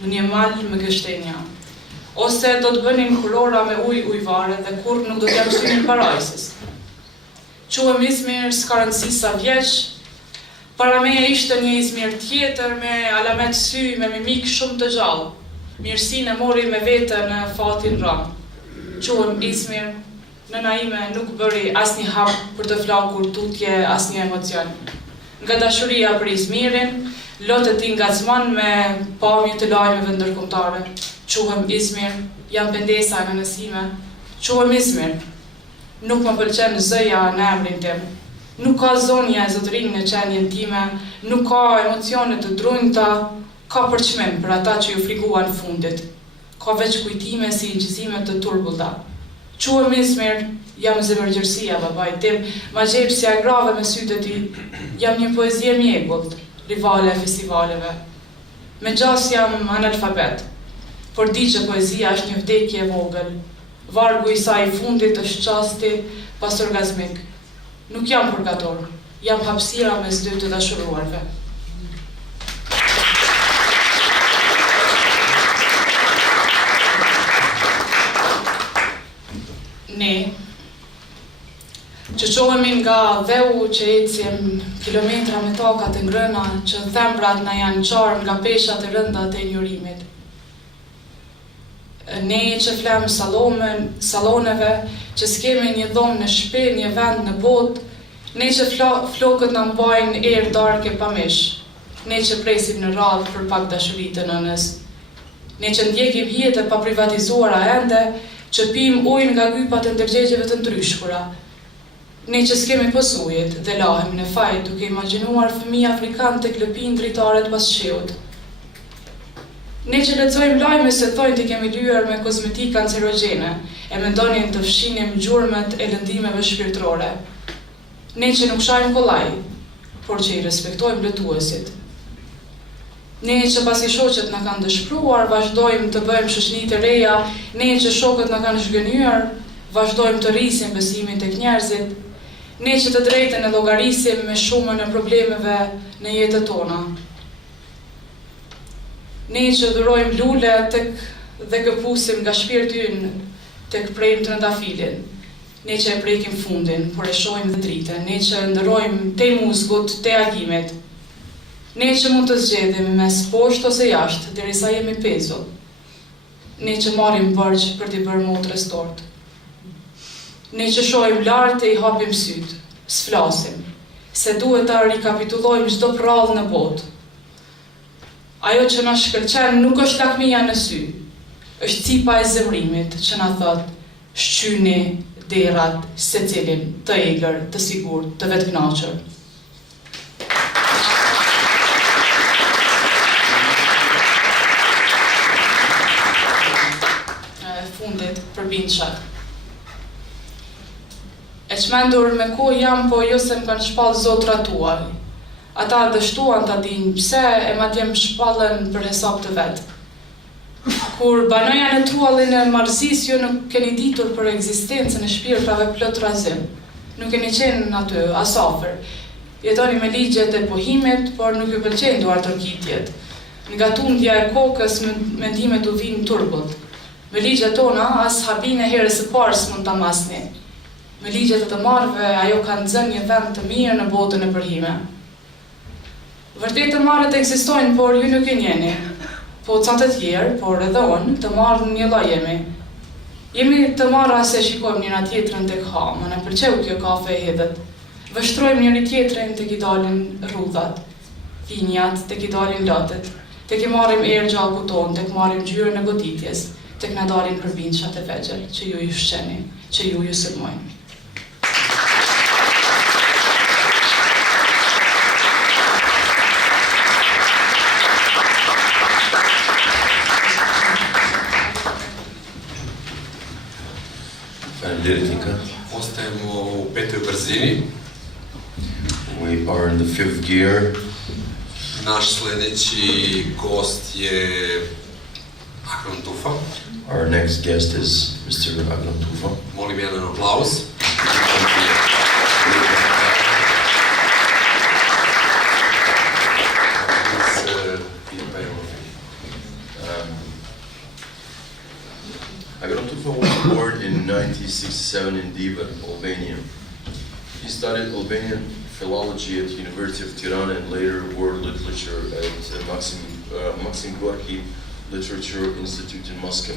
Në një mal me gështenja. Ose do të bënin kurora me ujvare dhe kur nuk do t'ja mësynin parajsës. Quhem Izmir, s'ka rëndësi sa vjeç, para meje ishte një Izmir tjetër me alamet sy, me mimik shumë të gjallë. Mirësinë e mori me vete në fatin rëm. Quhem Izmir, nëna ime nuk bëri asnjë hap për të flakur tutje asnjë emocion. Nga dashuria për Izmirin, lotët i ngacman me pamje të lajmeve ndërkombëtare. Quhem Izmir, jam pendesa në nësime. Quhem Izmir, Nuk më pëlqen zëja në emrin tim. Nuk ka zonja e zotërinë në qenjen time, nuk ka emocione të drunta, ka përçmim për ata që ju friguan fundit. Ka veç kujtime si inqësime të turbullta. Quhem Ismir, jam zemërgjërsia babait tim, ma gjepsja e grave me sytë e tij, jam një poezie mjegullt, rivale e festivaleve. Me gjas jam analfabet, por di që poezia është një vdekje e vogël. Vargu i saj i fundit është qasti pas orgazmik. Nuk jam purgator, jam hapësira mes dy të dashuruarve. Ne, që qohemi nga dheu që ecim kilometra me tokat e ngrëna, që thembrat na janë qarë nga peshat e rënda të injurimit. Ne që flem saloneve, që s'kemi një dhomë në shpe, një vend në botë, ne që flokët në mbajnë erë darke pa mish, ne që presim në radhë për pak dashurit të nënës, ne që ndjekim jetë pa privatizuara ende, që pim ujnë nga gypat e ndërgjegjeve të ndryshkura, ne që s'kemi pësujet dhe lahem në fajt duke imaginuar fëmijë afrikan të klëpin dritaret pas shiut. Ne që lexojmë lajme se thojnë të kemi lyer me kozmetik kancerogjene, e mendonin të fshinim gjurmët e lëndimeve shpirtërore. Ne që nuk shajmë kollaj, por që i respektojmë lëtuesit. Ne që pasi shoqet na kanë dëshpëruar, vazhdojmë të bëjmë shoqëni të reja, ne që shokët na kanë zhgënjur, vazhdojmë të rrisim besimin tek njerëzit, ne që të drejtën e llogarisim me shumën e problemeve në jetën tona. Ne që dhurojmë lule dhe këpusim nga shpirti ynë tek prejmë të ndafilin. Ne që e prekim fundin, por e shohim dhe dritën. Ne që ndërojmë te musgut, te agimet. Ne që mund të zgjedhim mes poshtë ose jashtë, derisa jemi pezull. Ne që marrim bërgjë për t'i bërë motrës tort. Ne që shohim lartë e i hapim sytë, s'flasim, se duhet ta rikapitullojmë çdo prallë në botë. Ajo që na shkëlqen nuk është lakmia në sy, është cipa e zemrimit që na thot, shqyni derat secilin të egër, të sigurt, të vetkënaqur. Fundit për bindshat. E çmendur me ko jam, po jo se më kanë shpall zotrat tuaj. Ata dështuan ta dinë pse e madje më shpallën për hesab të vet. Kur banoja në truallin e marrësisë, ju nuk keni ditur për ekzistencën e shpirtrave plot rrazim. Nuk keni qenë aty as afër. Jetoni me ligjet e pohimit, por nuk ju pëlqejnë duart orkidjet. Nga tundja e kokës mendimet u vinë turbullt. Me ligjet tona as habin e herës së parë s'mund ta masni. Me ligjet e të marrëve ajo ka nxënë një vend të mirë në botën e përhime. Vërtet të marrët ekzistojnë, por ju nuk e njeni. Po ca të tjerë, por edhe unë, të marrë një lloj jemi. Jemi të marra se shikojmë njëra tjetrën tek hamë, në pëlqeu kjo kafe e hedhet. Vështrojmë njëri tjetrën tek i dalin rrudhat, thinjat, tek i dalin latet, tek i marrim erë gjaku tonë, tek marrim gjyrën e goditjes, tek na dalin përbindshat e vegjël, që ju shqeni, që ju sulmojnë. Tinka. Ostajemo u petoj brzini. We are in the 5th gear. Naš sljedeći gost je Agron Tufa. Our next guest is Mr. Agron Tufa. Molim jedan aplauz. Agron Tufa was born in 1967 in Diva, Albania. He studied Albanian philology at the University of Tirana and later world literature at Maxim Gorki Literature Institute in Moscow.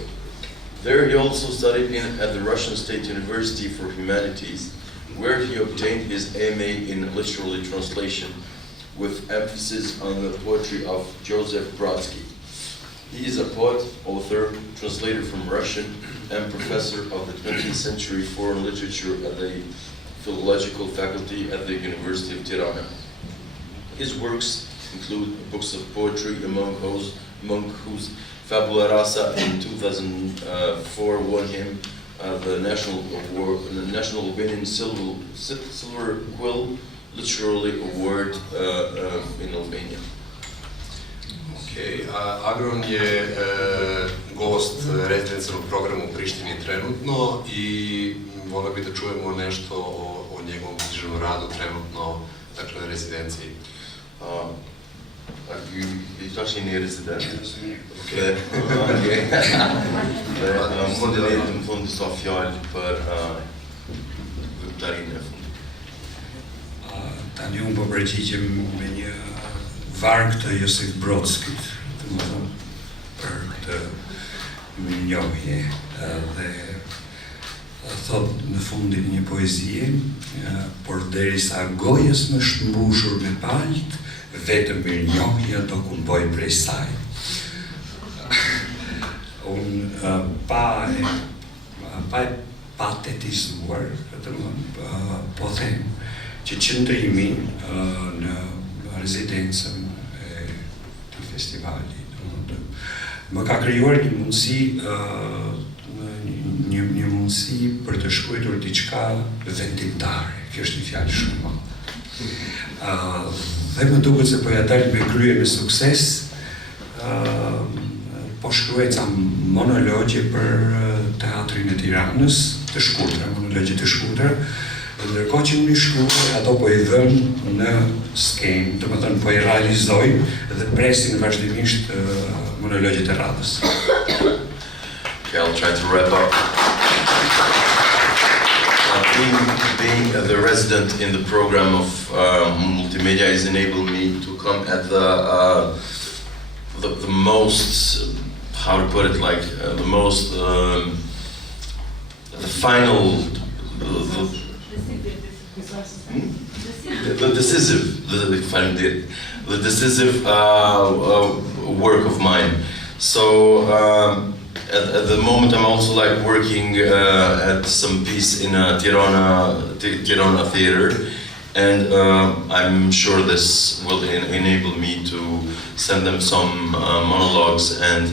There he also studied at the Russian State University for Humanities, where he obtained his MA in literary translation with emphasis on the poetry of Joseph Brodsky. He is a poet, author, translator from Russian, and professor of the 20th century foreign literature at the Philological Faculty at the University of Tirana. His works include books of poetry, among whose Fabula Rasa in 2004 won him the National Albanian Silver Quill Literary Award in Albania. Okay, Agron je gost rezidencijalnog programa u Prištini trenutno i volio bih da čujemo nešto o njegovom književnom radu trenutno, dakle na rezidenciji. Vi tash jeni rezident? Okay. Mund të më thonë disa fjalë për veprimtarinë e fundit. Tani unë po përgjigjem me një varg të Josif Brodskit, të më thonë, për këtë mirënjohje, dhe thot në fundin një poezie, por derisa gojës më shmbushur me palët, vetëm mirënjohja do kumboj prej saj. Unë pa e patetizuar, po them që qëndrimi në rezidencën e të festivali më ka krijuar një mundësi një mundësi për të shkruar diçka vendimtare. Kjo është një fjalë shumë e madhe. Dhe më duket se po ja dal me krye me sukses, po shkruaj ca monologje për teatrin e Tiranës, të shkurtra, monologje të shkurtra. Ndërkohë që unë i shkruaj, ato po i dhëm në skenë, do të thënë po i realizoj dhe presin vazhdimisht monologjet e radhës. Okay, I'll try to wrap up. Being the resident in the program of Multimedia has enabled me to come at the most, how to put it, like the most, the final, the decisive work of mine. So at the moment I'm also like working at some piece in a Tirana theater, and I'm sure this will enable me to send them some monologues and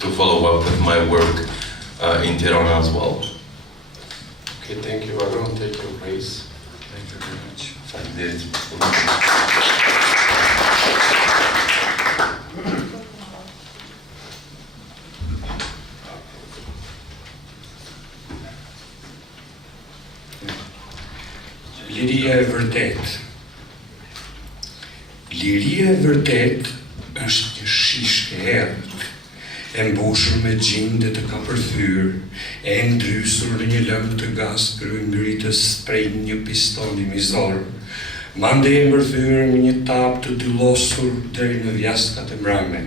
to follow up with my work in Tirana as well. Okay, thank you. Agron, take your praise. Thank you very much. Liria e vërtet. Liria e vërtet është një shishke errët, e mbushur me gjinde të kapërthyr, e ndrysur në një lëngë të gas ngritës prej një pistoni mizor, mande e mbërthyer me një tap të dyllosur deri në vjaskat e mbrëme.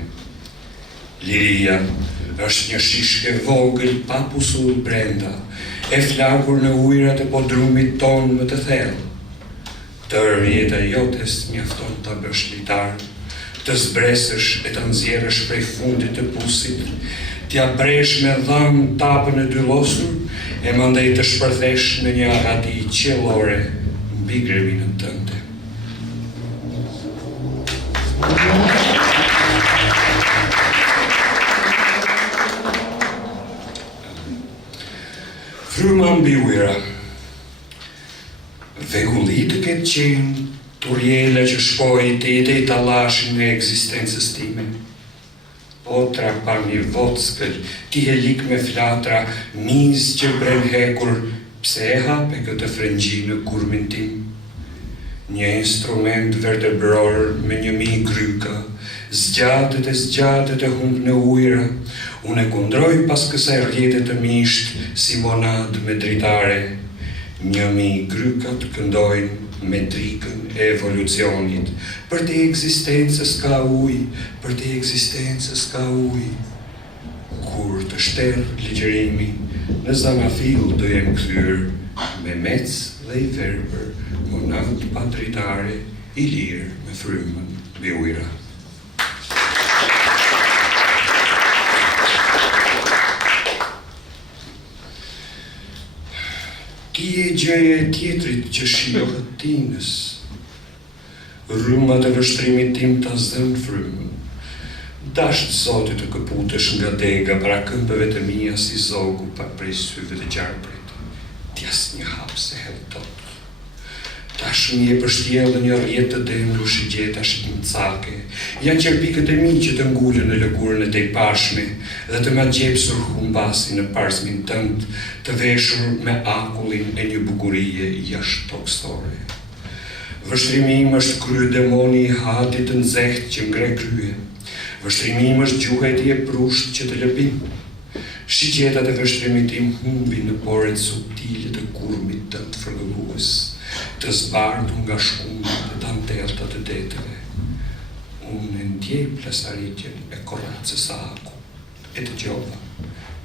Liria është një shishke vogël pa pusur brenda, e flakur në ujrat e podrumit ton më të thellë. Tërë jeta jotes mjafton ta bësh litar, të zbresësh e të nxjerrësh prej fundit të pusit, t'ja bresh me dhamë tapën e dyllosur, e mandej të shpërthesh në një arati qiellore mbi greminën tënde. Fryma mbi ujëra. Vegulli të ketë qenë turjela që shpoi të jete i talashin e ekzistencës time. Potra pa një vockël, ti helik me flatra, miz që bren hekur, pse e hape këtë frengji në gurmin tim? Një instrument vertebror me 1000 gryka, zgjatet e humb në ujëra, unë e kundroj pas kësaj rrjetet të misht si monad me dritare. 1000 grykat këndojnë me trikën e evolucionit. Për te ekzistencës ka ujë, për te ekzistencës ka ujë. Kur të shterë ligjërimi, në zanafil do jem kthyer, me mec dhe i verbër, monad pa dritare, Ilire me frymën mbi ujëra. Ti e gjëja e tjetrit që shijohet tinës. Rrymat e vështrimit tim ta zën frymën. Dasht Zoti të këputesh nga dega para këmbëve të mia si zogu pa prej syve të gjarprit. Ti asnjë hap se hedh tot. Tashmë e përshtjellën një rrjet të dendur shigjeta shqimcake. Janë qerpikët e mi që të ngulen në lëkurën e tejpashme dhe të ma gjepsur humbasin në parsmin tënd, të veshur me akullin e një bukurie jashtëtoksore. Vështrimi im është krye demoni I hatit të nxehtë që ngre krye. Vështrimi im është gjuheti e prusht që të lëbim. Shigjetat e vështrimit tim humbi në poret subtile të kurmit tënd frëgërues, të zbardhur nga shkumbët e dantelta të deteve. Unë e ndjej plasaritjen e korracës së akut e dëgjova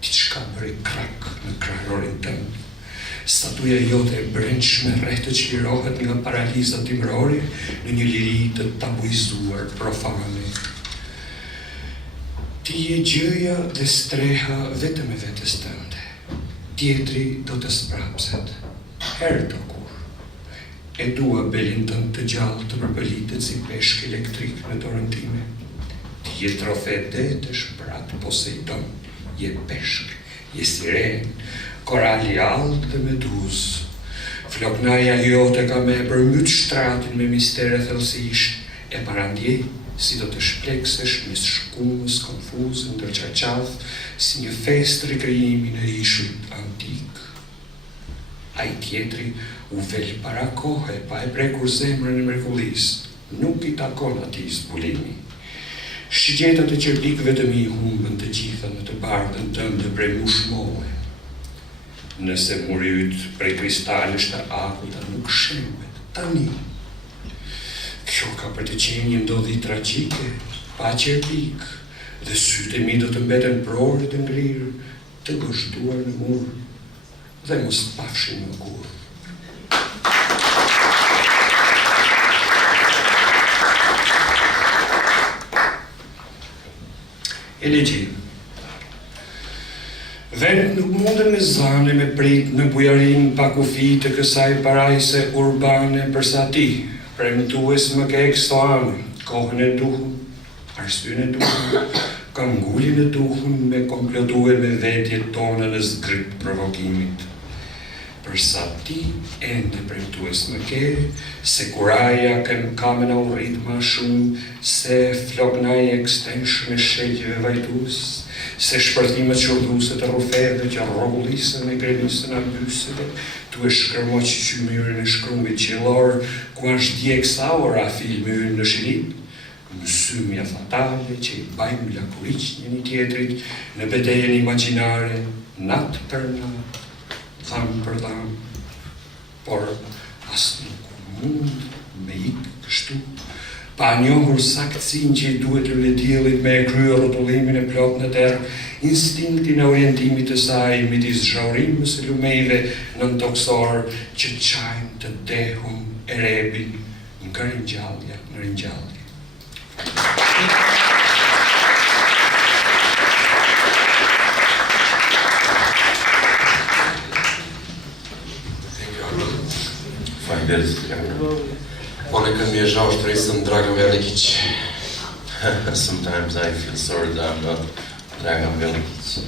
diçka bëri krak në krahërorin tënd. Statuja jote e brendshme rreth të çlirohet nga paraliza timrore në një liri të tabuizuar profane. Ti je gjëja dhe streha vetëm e vetes tënde. Tjetri do të sprapset. Herë të kur. E dua belin tënd të gjallë të përbëlitet si peshk elektrik në dorën time. Ti je trofe detesh prat Poseidon. Je peshk, je siren, korali alt dhe meduz. Floknaja jote ka me përmyt shtratin me mistere thellësish e parandjej si do të shpleksesh mes shkumës konfuzë ndër qarqaf si një fest rikrijimi në ishit antik. Ai tjetri u vel para kohe pa e prekur zemrën e mrekullisë, nuk I takon atij zbulimi. Shigjetat e qerpikëve të mi humbën të gjitha në të bardhën tënde prej mushmolle. Nëse murit prej kristalesh të akuta nuk shembet, tani. Kjo ka për të qenë një ndodhi tragjike, pa qerpik, dhe sytë e mi do të mbeten prorë të ngrirë, të gështuar në mur, dhe mos pafshin në kur. Ilić. Vend nuk mundën me zane me prit në bujarin pa kufi të kësaj parajse urbane përsa ti, premtues më ke ekstoame, kohën e duhun, arsyn e duhun, kam ngullin e duhun me komplotue me vetjet tona në zgrit provokimit. Përsa ti ende premtues më ke, se kuraja ka me na urrit ma shumë, se floknaj extension e shelgjeve vajtus, se shpërtimet shurdhuse të rrufeve që rrogullisën e gremisën ambyseve, tu e shkërmoq qymyrën e shkrumbit qellor, ku është djeksaura filmi hyn në shirit, mësymja fatale që I bajmë lakuriq një tjetrit në bedejen imagjinare, nat për nat, dham për dham, por as nuk mund me ikë kështu, pa njohur saktësin që I duhet lëdiellit me e kryer rrotullimin e plot në terë, instinktin e orientimit të saj midis zhaurimës e lumejve nëntoksor që qajnë të dehun e rebin nga ringjallja në ringjallje. Ponekad mi je žao što nisam Dragan Velikić. Sometimes I feel sorry that I'm not Dragan Velikić.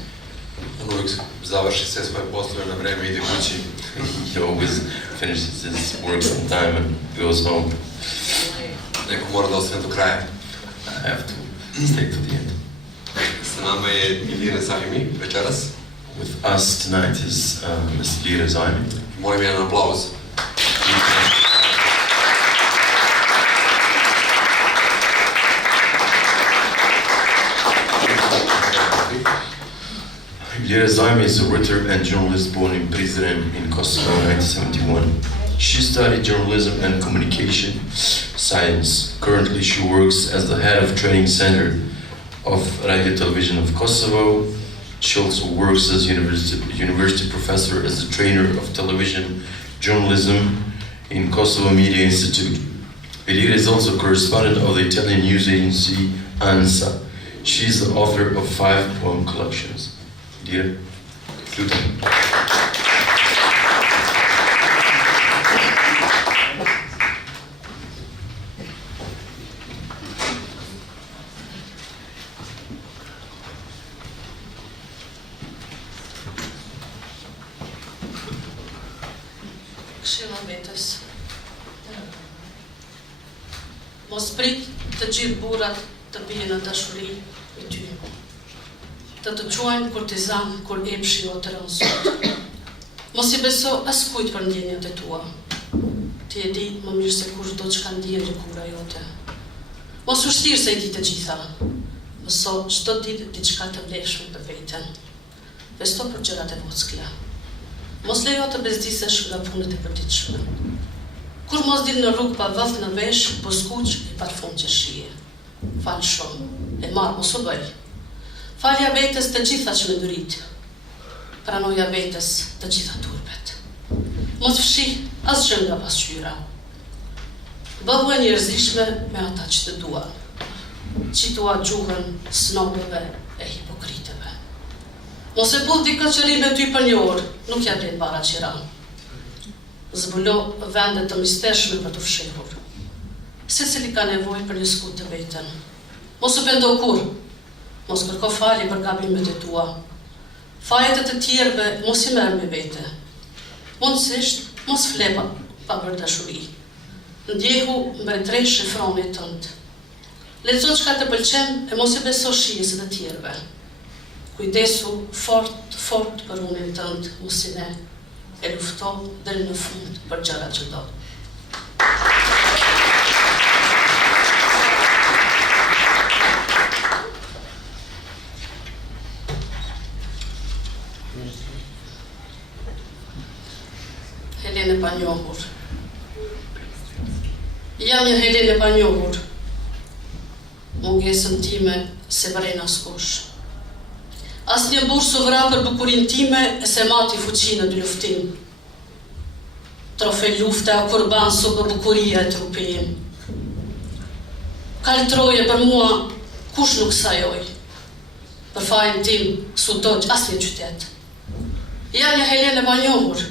On uvijek završi sve svoje poslove na vreme, ide kući. He always finishes his work on time and goes home. Neko mora da ostane do kraja. I have to stay to the end. Sa nama je Ilire Zajmi večeras. With us tonight is Miss Ilire Zajmi. Molim jedan aplauz. Ilire Zajmi is a writer and journalist born in Bremer in Kosovo in 1971. She studied journalism and communication science. Currently, she works as the head of training center of Radio Television of Kosovo. She also works as university professor as a trainer of television journalism in Kosovo Media Institute. Ilire is also correspondent of the Italian news agency ANSA. She is the author of 5 poem collections. Ilire, flute. Këshilla vetes. Mos prit të gjithë burrat të bien në dashuri me ty. Të të quajnë kurtizan kur epshi o të rënsot. Mos I beso as kujt për ndjenjat e tua. Ti e di më mirë se kush do çka ndjen lëkura jote. Mos u shtirë se I di të gjitha. Mëso çdo ditë diçka të vlefshme për veten. Besto për gjërat e vockla. Mos lejo të bezdisesh nga punët e përditshme. Kur mos dil në rrugë pa vëth në vesh, po skuq e parfum që shije. Fal shumë, e marr mos u bëj. Falja vetes të gjitha çmendurit. Pranoja vetes të gjitha turpet. Mos fshi asgjë nga pasqyra. Bëhu e njerëzishme me ata që të dua. Qitua gjuhën snobëve e hipokritëve. Mos e pull dikë që ri me ty për një orë, nuk ja blen para qira. Zbulo vende të mistershme për të fshehur. Secili ka nevojë për një skut të veten. Mos u pendo kur. Mos kërko falje për gabimet e tua. Fajet e të tjerëve mos I merr me vete. Mundësisht mos flepa pa bërë dashuri. Ndjehu mbretëresh e fronit tënd. Lexo çka të pëlqen e mos I beso shijes së të tjerëve. Kujdesu fort për unin tënd, musine, e lufto deri në fund për gjërat që do. Helen e panjohur. Jam një Helen e panjohur. Mungesën time se vren askush. As një burë së vra për bukurin time e se mati fuqinë dy luftim. Trofe lufte a kurban su për bukuria e trupim. Kaltroje për mua kush nuk sajoj. Për fajnë tim su dogj as një qytet. Jam një Helen e panjohur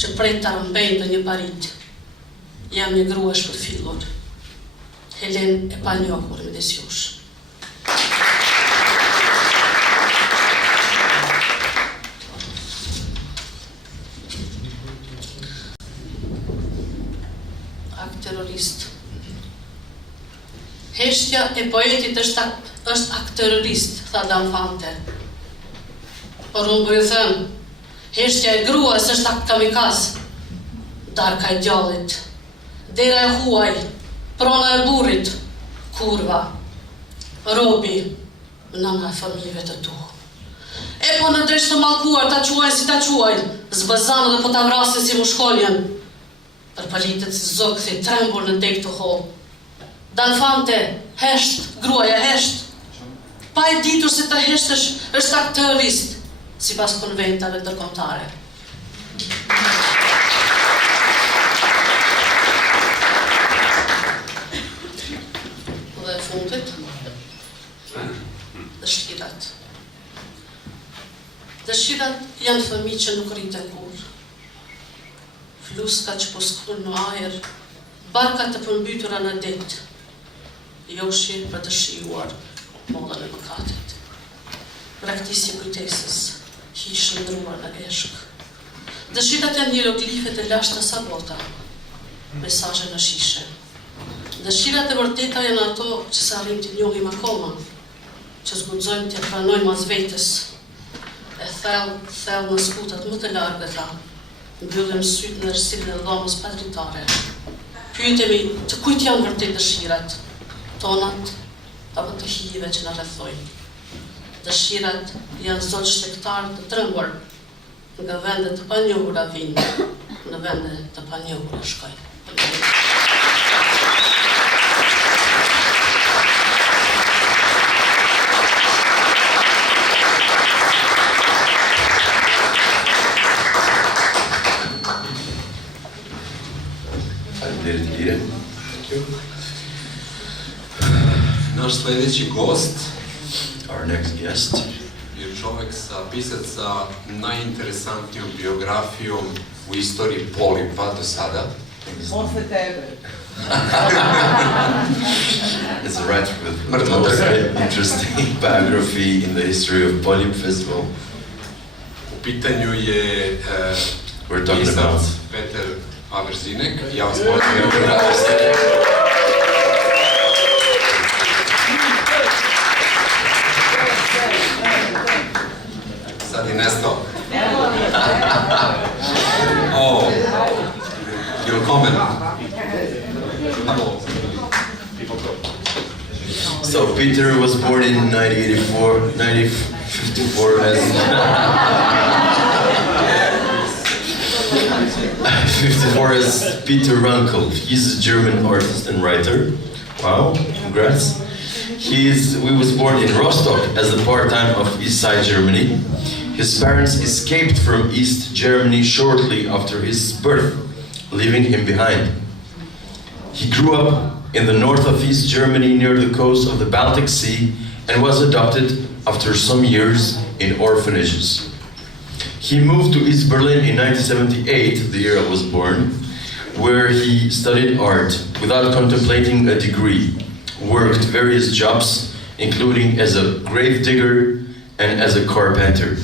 që prej ta mbejnë dhe një parit. Jam një grua shpërfillur. Helen e panjohur me desjush. Terrorist. Heshtja e poetit është akt terrorist, tha Danfante. Por unë po ju them, heshtja e gruas është akt kamikaz. Darka e djallit, dera e huaj, prona e burrit, kurva, robi, nëna e fëmijëve të tu. E po në dresh të mallkuar ta quajnë si ta quajnë, zbëzanë dhe po ta vrasin si mushkoljen. Për palitet si zogëthi trembur në dek të ho. Danfante, hesht, gruaja hesht. Pa e ditur se të heshtësh është akt terrorist, si pas konventave ndërkombëtare. Dhe e fundit, dëshirat. Dëshirat janë fëmijë që nuk rriten kur. Fluska që po skruan në ajër, barka të përmbytura në det, joshi për të shijuar mollën e mëkatit. Praktisje kujtesës, hishë ndruar në eshk. Dëshirat janë hieroglife të lashta sa bota, mesazhe në shishe. Dëshirat e vërteta janë ato që sa arrim t'i njohim akoma, që zguxojmë t'ja pranojmë as vetes, e thellë në skutat më të largëta. Mbyllëm sytë në rësirin e dhomës padritare. Pyetemi të kujt janë vërtet dëshirat, tonat apo të hijive që na rrethojnë. Dëshirat janë zot shtektarë të trembur, nga vende të panjohura vinë, në vende të panjohura shkojnë. Ilire. Naš sljedeći gost, Our next guest je čovjek pisac sa najinteresantnijom biografijom u istoriji POLIP-a do sada. Posle tebe. is a writer with the most interesting biography in the history of POLIP Festival. U pitanju je we're talking about. Wawerzinek. Ja vas molim. Sad je nestao. Oh, willkommen. So Peter was born in 1954 as 54 as Peter Rankel. He's a German artist and writer. Wow, congrats. We was born in Rostock as a part-time of East Side Germany. His parents escaped from East Germany shortly after his birth, leaving him behind. He grew up in the north of East Germany near the coast of the Baltic Sea and was adopted after some years in orphanages. He moved to East Berlin in 1978, the year I was born, where he studied art without contemplating a degree, worked various jobs, including as a grave digger and as a carpenter.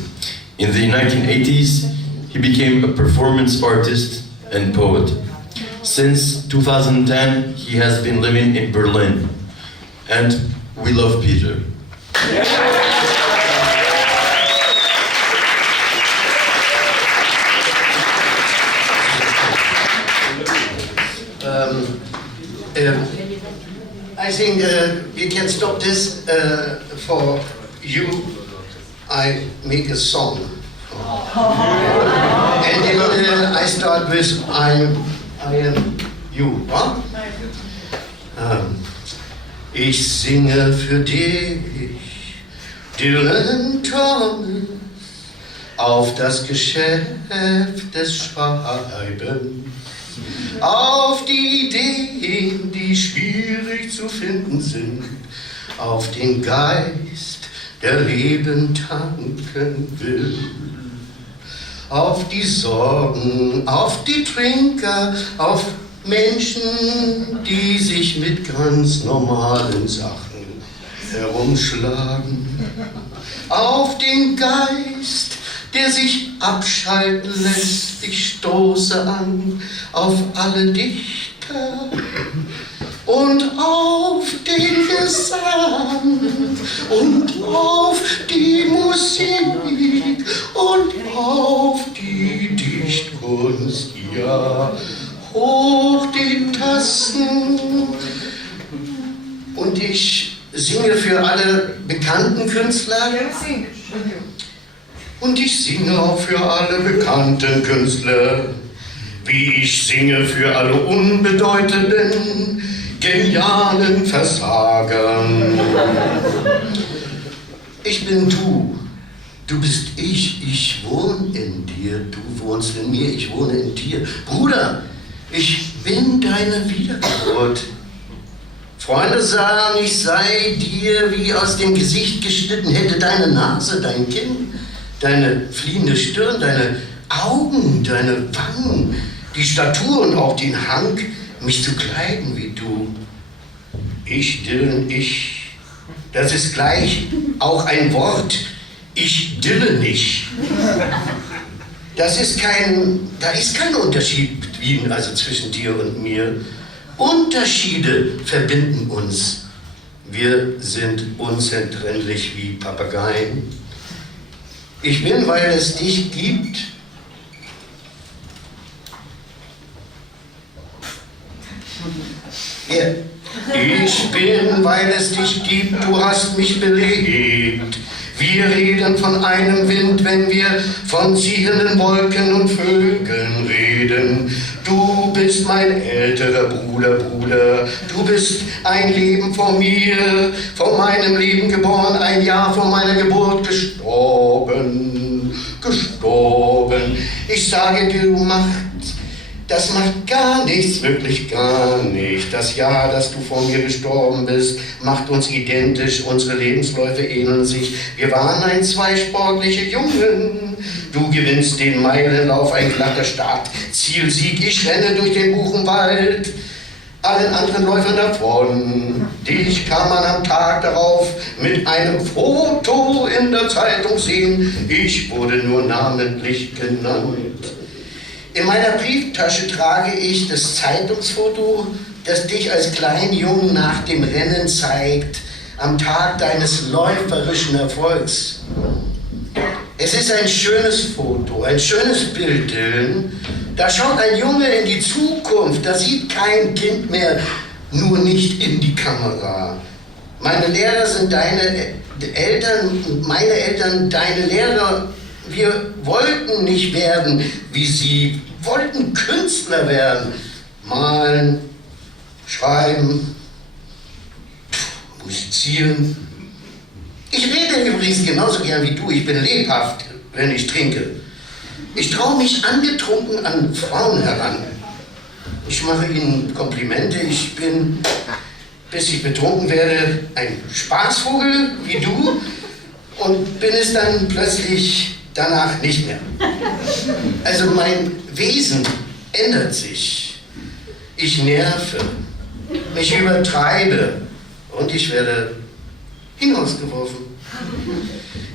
In the 1980s, he became a performance artist and poet. Since 2010, he has been living in Berlin. And we love Peter. I think we can stop this for you. I make a song. And then I start with I am you. Huh? Ich singe für dich, Dylan Thomas, auf das Geschäft des Schreibens, auf die Ideen, die schwierig zu finden sind, auf den Geist, der Leben tanken will, auf die Sorgen, auf die Trinker, auf Menschen, die sich mit ganz normalen Sachen herumschlagen, auf den Geist, der sich abschalten lässt. Ich stoße an auf alle Dichter und auf den Gesang und auf die Musik und auf die Dichtkunst, ja, hoch die Tasten. Und ich singe für alle bekannten Künstler. Und ich singe auch für alle bekannten Künstler, wie ich singe für alle unbedeutenden, genialen Versagern. Ich bin du, du bist ich wohne in dir, du wohnst in mir, ich wohne in dir. Bruder, ich bin deine Wiedergeburt. Freunde sagen, ich sei dir wie aus dem Gesicht geschnitten, hätte deine Nase, dein Kinn, deine fliehende Stirn, deine Augen, deine Wangen, die Statur und auch den Hang, mich zu kleiden wie du. Ich, Dylan, ich, das ist gleich auch ein Wort. Ich dille nicht. Da ist kein Unterschied also zwischen dir und mir. Unterschiede verbinden uns. Wir sind unzertrennlich wie Papageien. Ich bin, weil es dich gibt. Ja. Ich bin, weil es dich gibt, du hast mich belebt. Wir reden von einem Wind, wenn wir von ziehenden Wolken und Vögeln reden. Du bist mein älterer Bruder, du bist ein Leben vor mir, vor meinem Leben geboren, ein Jahr vor meiner Geburt gestorben. Ich sage dir, das macht gar nichts, wirklich gar nicht. Das Jahr, dass du vor mir gestorben bist, macht uns identisch, unsere Lebensläufe ähneln sich. Wir waren zwei sportliche Jungen. Du gewinnst den Meilenlauf, ein glatter Start, Zielsieg. Ich renne durch den Buchenwald, allen anderen Läufern davon. Dich kann man am Tag darauf mit einem Foto in der Zeitung sehen. Ich wurde nur namentlich genannt. In meiner Brieftasche trage ich das Zeitungsfoto, das dich als kleinen Jungen nach dem Rennen zeigt, am Tag deines läuferischen Erfolgs. Es ist ein schönes Foto, ein schönes Bild, da schaut ein Junge in die Zukunft, da sieht kein Kind mehr, nur nicht in die Kamera. Meine Lehrer sind deine Eltern und meine Eltern deine Lehrer. Wir wollten nicht werden wie sie, wollten Künstler werden. Malen, schreiben, musizieren. Ich rede übrigens genauso gern wie du, ich bin lebhaft, wenn ich trinke. Ich traue mich angetrunken an Frauen heran. Ich mache ihnen Komplimente, ich bin, bis ich betrunken werde, ein Spaßvogel wie du und bin es dann plötzlich danach nicht mehr. Also mein Wesen ändert sich. Ich nerve, ich übertreibe und ich werde hinausgeworfen.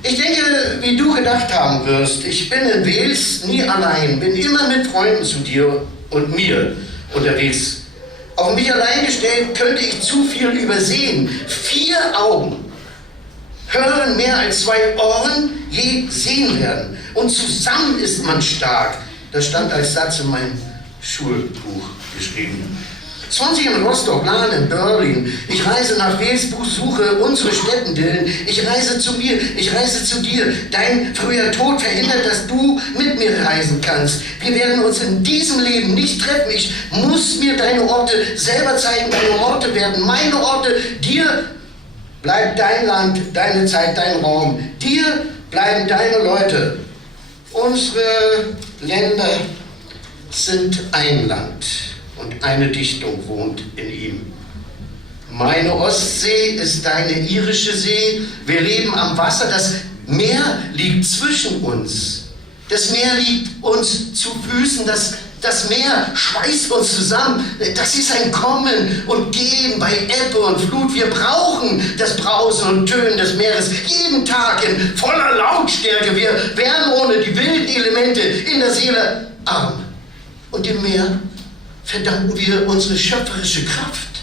Ich denke, wie du gedacht haben wirst, ich bin in Wales nie allein, bin immer mit Freunden zu dir und mir unterwegs. Auf mich allein gestellt könnte ich zu viel übersehen. 4 Augen hören mehr als 2 Ohren je sehen werden. Und zusammen ist man stark. Das stand als Satz in meinem Schulbuch geschrieben. 20 in Rostock, Lahn in Berlin. Ich reise nach Wales, suche unsere Städten. Ich reise zu mir, ich reise zu dir. Dein früher Tod verhindert, dass du mit mir reisen kannst. Wir werden uns in diesem Leben nicht treffen. Ich muss mir deine Orte selber zeigen. Deine Orte werden meine Orte. Dir bleibt dein Land, deine Zeit, dein Raum. Dir bleiben deine Leute. Unsere Länder sind ein Land. Und eine Dichtung wohnt in ihm. Meine Ostsee ist deine irische See. Wir leben am Wasser. Das Meer liegt zwischen uns. Das Meer liegt uns zu Füßen. Das Meer schweißt uns zusammen. Das ist ein Kommen und Gehen bei Ebbe und Flut. Wir brauchen das Brausen und Tönen des Meeres jeden Tag in voller Lautstärke. Wir wären ohne die wilden Elemente in der Seele arm. Und im Meer verdanken wir unsere schöpferische Kraft.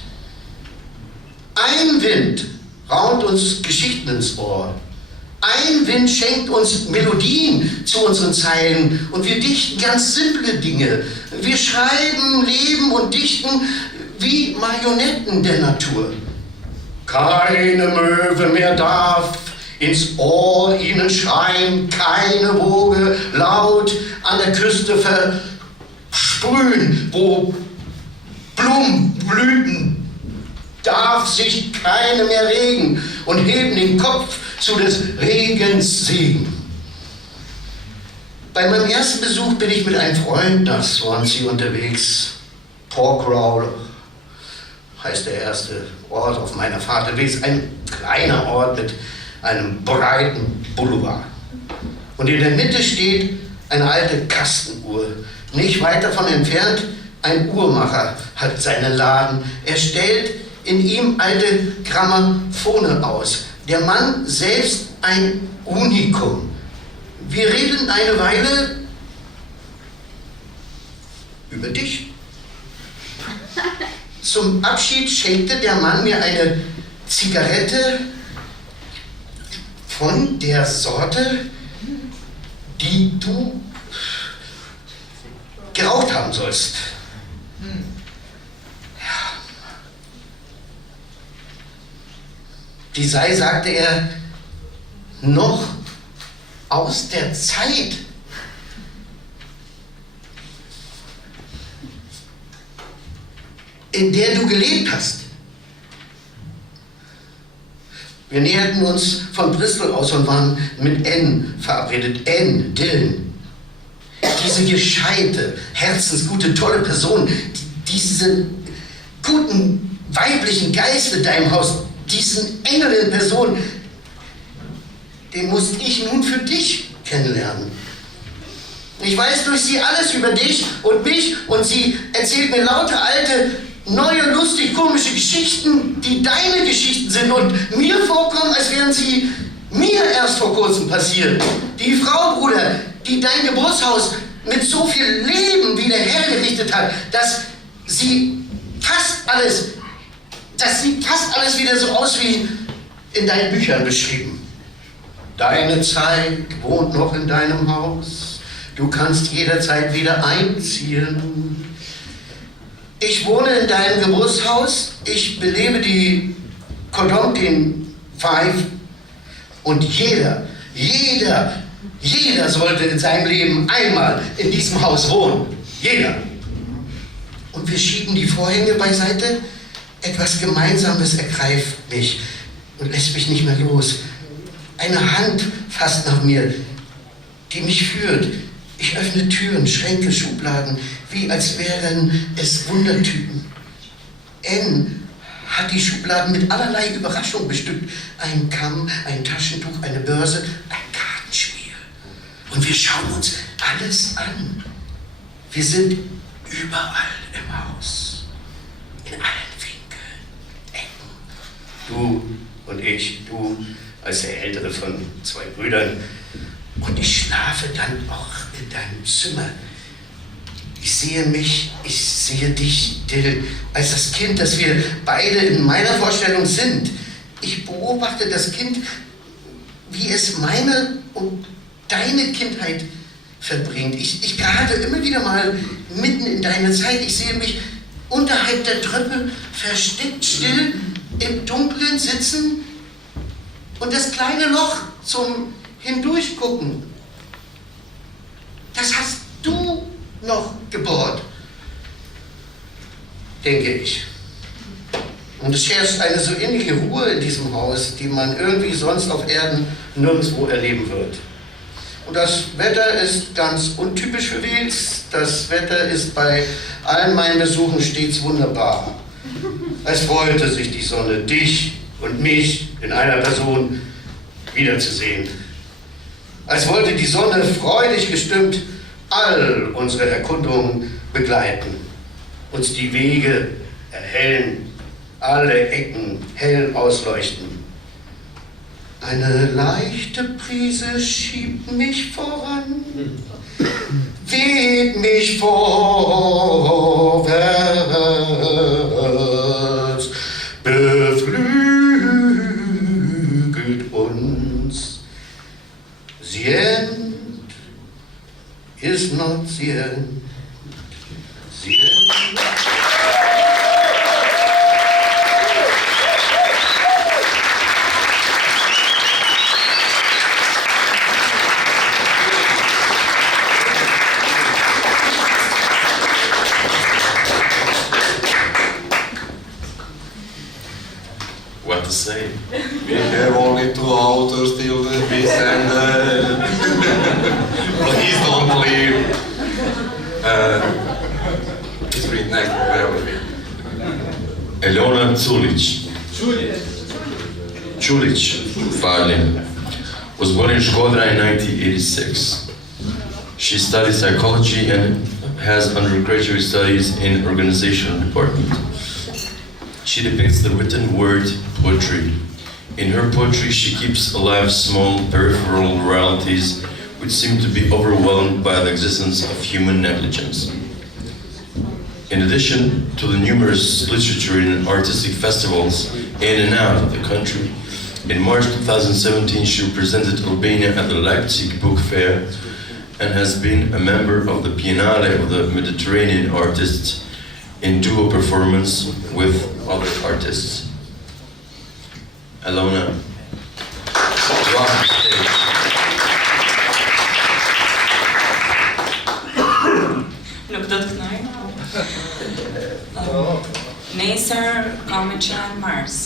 Ein Wind raunt uns Geschichten ins Ohr. Ein Wind schenkt uns Melodien zu unseren Zeilen und wir dichten ganz simple Dinge. Wir schreiben, leben und dichten wie Marionetten der Natur. Keine Möwe mehr darf ins Ohr ihnen schreien, keine Woge laut an der Küste versprühen, wo Blumen blühten, darf sich keine mehr regen und heben den Kopf zu des Regens Segen. Bei meinem ersten Besuch bin ich mit einem Freund nach Swansea unterwegs. Porkrawl heißt der erste Ort auf meiner Fahrt. Ein kleiner Ort mit einem breiten Boulevard. Und in der Mitte steht eine alte Kastenuhr. Nicht weit davon entfernt, ein Uhrmacher hat seinen Laden. Er stellt in ihm alte Grammophone aus. Der Mann selbst ein Unikum. Wir reden eine Weile über dich. Zum Abschied schenkte der Mann mir eine Zigarette von der Sorte, die du geraucht haben sollst. Ja. Die sei, sagte er, noch aus der Zeit, in der du gelebt hast. Wir näherten uns von Bristol aus und waren mit N verabredet. N, Dylan. Diese gescheite, herzensgute, tolle Person, diese guten weiblichen Geist in deinem Haus, diesen Engel in Person, den musste ich nun für dich kennenlernen. Ich weiß durch sie alles über dich und mich und sie erzählt mir lauter alte, neue, lustig, komische Geschichten, die deine Geschichten sind und mir vorkommen, als wären sie mir erst vor kurzem passiert. Die Frau, Bruder, die dein Geburtshaus mit so viel Leben wieder hergerichtet hat, dass sie fast alles wieder so aus wie in deinen Büchern beschrieben. Deine Zeit wohnt noch in deinem Haus. Du kannst jederzeit wieder einziehen. Ich wohne in deinem Geburtshaus. Ich belebe die Cordon, den Five. Und jeder sollte in seinem Leben einmal in diesem Haus wohnen. Jeder. Und wir schieben die Vorhänge beiseite. Etwas Gemeinsames ergreift mich und lässt mich nicht mehr los. Eine Hand fasst nach mir, die mich führt. Ich öffne Türen, Schränke, Schubladen, wie als wären es Wundertüten. N hat die Schubladen mit allerlei Überraschung bestückt. Ein Kamm, ein Taschentuch, eine Börse, ein Kartenspiel. Und wir schauen uns alles an. Wir sind überall im Haus. In allen Winkeln, Ecken. Du und ich, du als der ältere von 2 Brüdern. Und ich schlafe dann auch in deinem Zimmer. Ich sehe dich, Dill, als das Kind, das wir beide in meiner Vorstellung sind. Ich beobachte das Kind, wie es meine und deine Kindheit verbringt. Ich gerate immer wieder mal mitten in deine Zeit. Ich sehe mich unterhalb der Treppe versteckt, still, im Dunkeln sitzen und das kleine Loch zum Hindurchgucken. Das hast du noch gebohrt, denke ich. Und es herrscht eine so innige Ruhe in diesem Haus, die man irgendwie sonst auf Erden nirgendwo erleben wird. Und das Wetter ist ganz untypisch für Wels. Das Wetter ist bei allen meinen Besuchen stets wunderbar. Es freute sich die Sonne, dich und mich in einer Person wiederzusehen. Als wollte die Sonne freudig gestimmt all unsere Erkundungen begleiten, uns die Wege erhellen, alle Ecken hell ausleuchten. Eine leichte Brise schiebt mich voran, weht mich vorwärts, beflügelt uns. The end is not the end. The end. What to say? We have only 2 authors till this and please don't leave. Please read next, wherever we. Elona Çuliq, was born in Shkodra in 1986. She studied psychology and has undergraduate studies in organizational department. She depicts the written word poetry. In her poetry, she keeps alive small peripheral realities which seem to be overwhelmed by the existence of human negligence. In addition to the numerous literature and artistic festivals in and out of the country, in March 2017 she represented Albania at the Leipzig Book Fair and has been a member of the Biennale of the Mediterranean Artists in duo performance with other artists. Elona, welcome to stage. Nuk do të kënoj. Nesër kam me qenë Mars.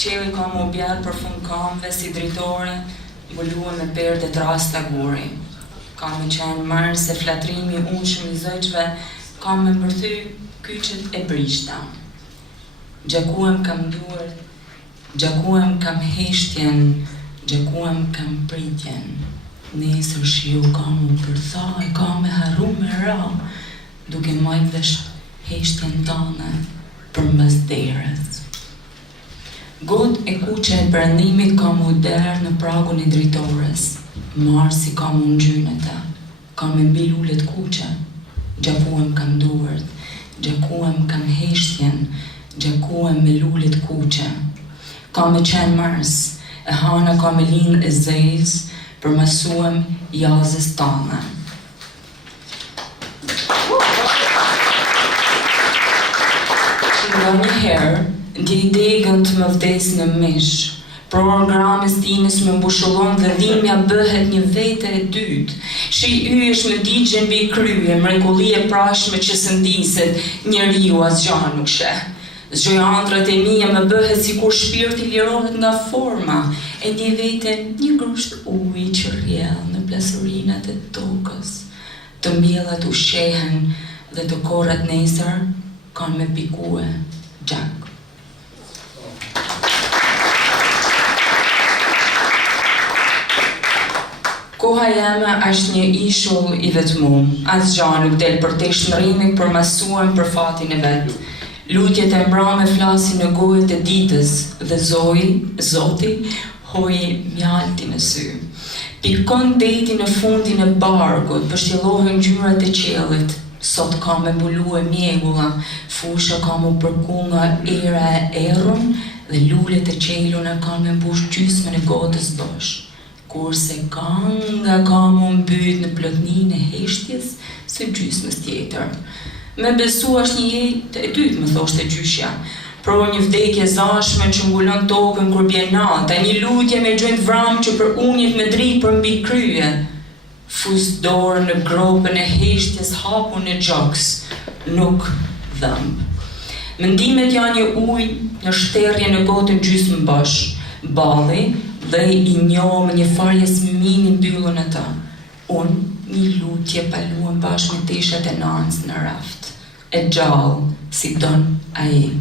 Qielli ka më bjellë për fund kamve si dritore, mbuluar me perde të rasta guri. Kam me qenë Mars se flatrimi unshëm I zojqve kam me mbërthy kyçet e brishta. Gjakuem kam duart, gjakuem kam heshtjen, gjakuem kam pritjen. Nesër shiu kam më përtha e kam me harru me ra, duke majt vesh heshtjen tane për mbas derës. God e kuqe e brandimit ka mu derë në pragun I dritores. Marsi ka mu ngjynëta, Kam me mbi lullet kuqe, gjakuem kam duart, gjakuem kam heshtjen, gjakuem me lullet kuqe. Kam me qenë mars, e hana kam me linë e zez, për masuem jazës tane. Nga një herë, ndjej degën të më vdes në mish, programes tinës më mbushullon dhe dhimbja bëhet një vete e dytë. Shi yjesh me digjen mbi krye, mrekulli e prashme që sëndiset, njeriu asgjë nuk sheh. Zgjojantrat e mia më bëhet sikur shpirti lirohet nga forma, e ndjej veten një grusht uji që rrjedh në plasurinat e tokës. Të mbjellat u shehen dhe të korrat nesër kanë me pikue gjak. Koha jeme është një ishull i vetmum, asgjë nuk del për te shndrimit për masuar për fatin e vet. Lutjet e mbrame flasin në gojët e ditës dhe Zoti hoi mjaltin e sy. Pikon deti në fundin e barkut, përshjellohen ngjyrat e qiellit. Sot ka me mbulue mjegulla, fusha ka mu përku nga era e errun dhe lullet e qeluna ka me mbush gjysmën e gotës bosh. Kurse kanga ka mu mbyt në plotnin e heshtjes së gjysmës tjetër. Me besu është një jetë e dytë, më thoshte gjyshja. Pro një vdekje zashme që ngulon tokën kur bie nata, një lutje me gjënd vram që për unjet me dritë për mbi krye. Fus dorë në gropën e heshtjes hapun në gjoks, nuk dhëmb. Mendimet janë një ujë në shterje në gotën gjysmë bosh. Balli dhe i njohë me një farjes mini mbyllën e ta. Unë një lutje paluan bashkë me teshat e nanës në raft. E gjallë si don ai.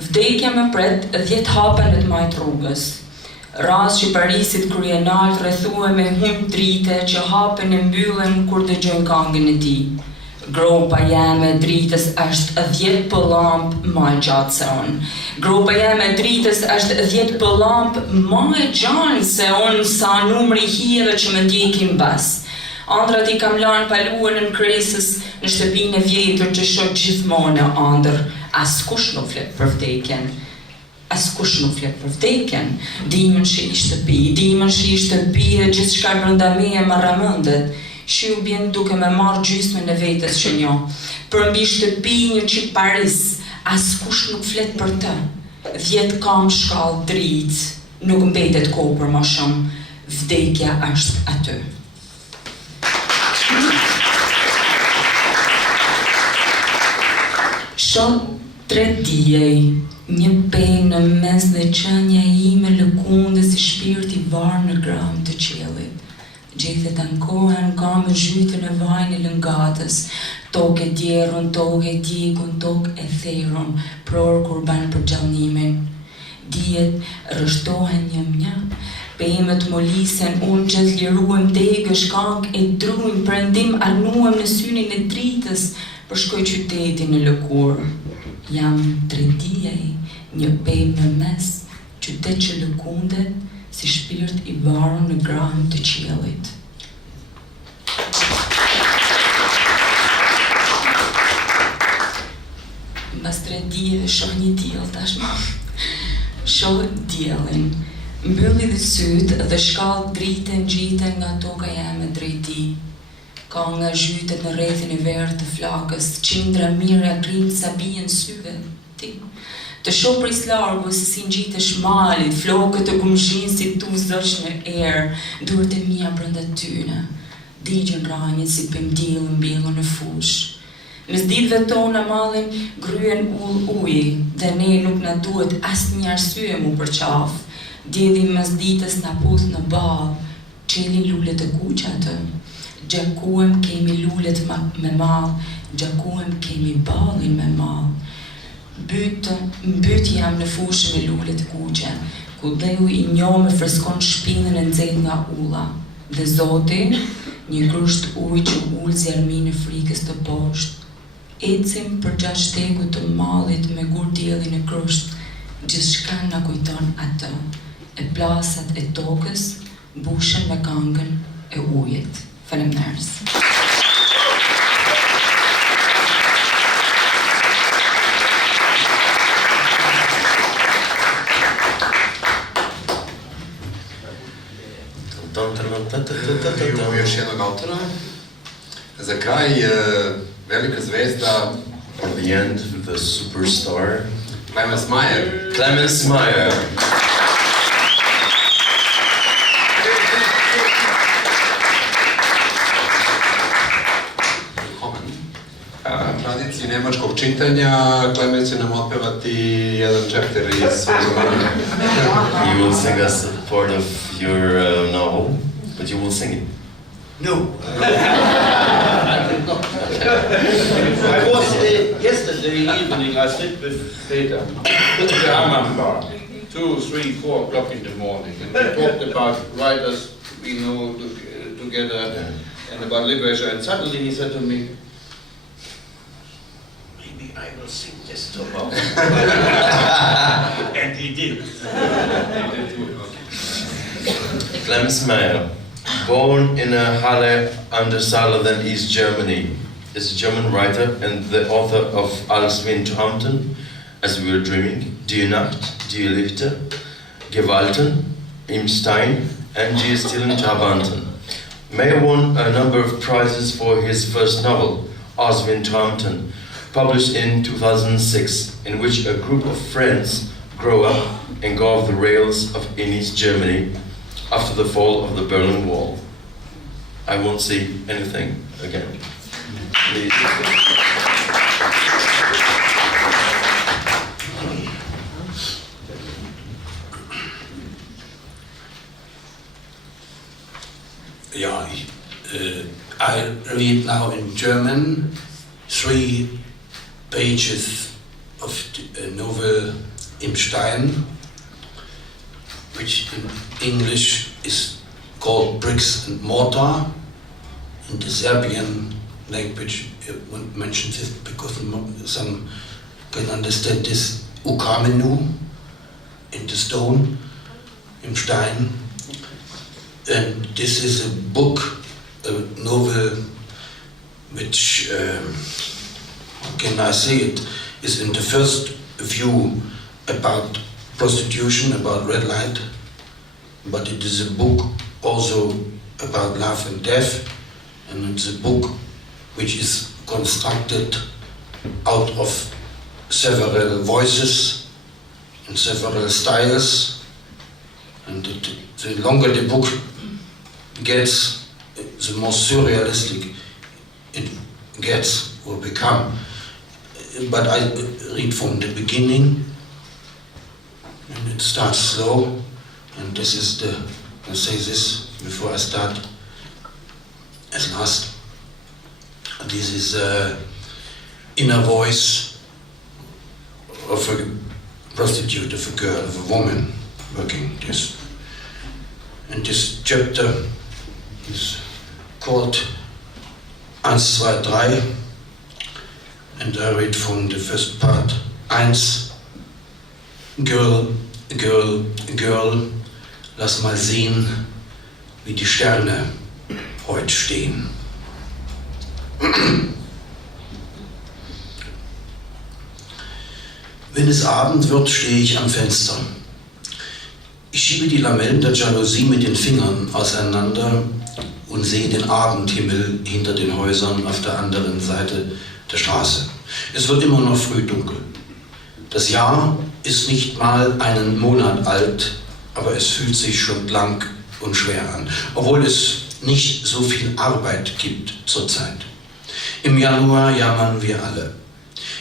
Vdekja me pret 10 hapa në të majtë rrugës. Ras që Parisit kryenalt rrethue me hum drite që hapen e mbyllen kur dëgjojnë këngën e tij. Gropa jeme dritës është 10 pëllamp ma e gjatë se unë. Gropa jeme dritës është 10 pëllamp ma e gjanë se unë sa numri hijeve që më ndjekin bas. Andrat i kam lanë paluën në kresës në shtëpinë e vjetër që shoh gjithmonë në andër. Askush nuk flet për vdekjen. Askush nuk flet për vdekjen. Dimën shi i shtëpi dhe gjithçka brenda meje më rrëmendet. Shiu bjen duke me marrë gjysmën e vetes që njoh. Për mbi shtëpi një çik Paris, askush nuk flet për të. 10 kam shkallë dritë, nuk mbetet kohë për më shumë. Vdekja është aty. Shoh 3 dijej, një peng në mes dhe qënja ime lëkunde si shpirti varë në gram të qiellit. Gjethet ankohen ka me zhytën e vajnë e lëngatës, tokë e djerun, tokë e djegun, tokë e therun, pror kur ban për gjallnimin. Dijet rështohen një, pemet molisen, unë që të liruem degë, shkak e druin, prendim arnuem në synin e dritës, përshkoj qytetin në lëkur. Jam 3 dijej, një pem në mes, qytet që lëkundet, si shpirt i varur në gram të qiellit. Mbas 3 dijeve shoh një diell tashmë. Shoh diellin, mbylli dhe syt dhe shkallë drite ngjiten nga toka jeme drejt tij. Ka nga zhytet në rrethin e verë të flakës, qindra mire grinë sa bien syve ti. Të shoh prej largu se si ngjitesh malit, flokët e gumzhin si tuzësh në erë, duart e mia brenda tyne. Digjen rranjët si pëmdill mbjellur në fush. Mes ditëve tona mallin gryen uji, dhe ne nuk na duhet asnjë arsye mu për qaf. Djedhim mes ditës na puth në ball, çelin lulet e kuqe atë. Gjakuem kemi lullet me mall, gjakuem kemi ballin me mall. Mbyt jam në fushë me lullet kuqe, ku dheu i njoh me freskon shpinën e nxehtë nga ulla. Dhe Zoti, një grusht ujë që ul zjarmin e frikës të poshtë. Ecim për 6 tegu të mallit me gur diellin e krusht, gjithçka na kujton atë. E plasat e tokës mbushen me këngën e ujit. Faleminderit. Imamo još jednog autora. Za kraj, velika zvezda. At the end, the superstar. Clemens Meyer. Clemens Meyer. Tradiciji nemačkog čitanja, Clemens će nam otpevati jedan chapter iz svog romana. You will sing us a part of your novel, but you will sing it. No. I was yesterday evening, I sit with Peter at the Hammam bar, 2, 3, 4 o'clock in the morning, and we talked about writers we know together and about literature, and suddenly he said to me, maybe I will sing this tomorrow. And he did. Clemens Meyer, born in Halle an der Saale in East Germany, is a German writer and the author of Alles wie in Traumten, As We Were Dreaming, Die Nacht, Die Lichter, Gewalten, Im Stein, and Die Stillen Trabanten. Meyer won a number of prizes for his first novel, As wie in Traumten, published in 2006, in which a group of friends grow up and go off the rails in East Germany after the fall of the Berlin Wall. I won't see anything again. Please. Yeah, I read now in German 3 pages of a novel Im Stein, which in English is called Bricks and Mortar. In the Serbian language, I won't mention this because some can understand this. U kamenu, in the stone, Im Stein. And this is a book, a novel, which, how can I say it, is in the first view about prostitution, about red light, but it is a book also about love and death, and it's a book which is constructed out of several voices and several styles, and the longer the book gets, the more surrealistic it gets or become. But I read from the beginning, and it starts slow, and this is the, I'll say this before I start, as last, this is the inner voice of a prostitute, of a girl, of a woman working this. And this chapter is called 1, 2, 3, and I read from the first part. 1, Girl, Girl, Girl, lass mal sehen, wie die Sterne heute stehen. Wenn es Abend wird, stehe ich am Fenster. Ich schiebe die Lamellen der Jalousie mit den Fingern auseinander und sehe den Abendhimmel hinter den Häusern auf der anderen Seite der Straße. Es wird immer noch früh dunkel. Das Jahr ist nicht mal einen Monat alt, aber es fühlt sich schon lang und schwer an, obwohl es nicht so viel Arbeit gibt zurzeit. Im Januar jammern wir alle.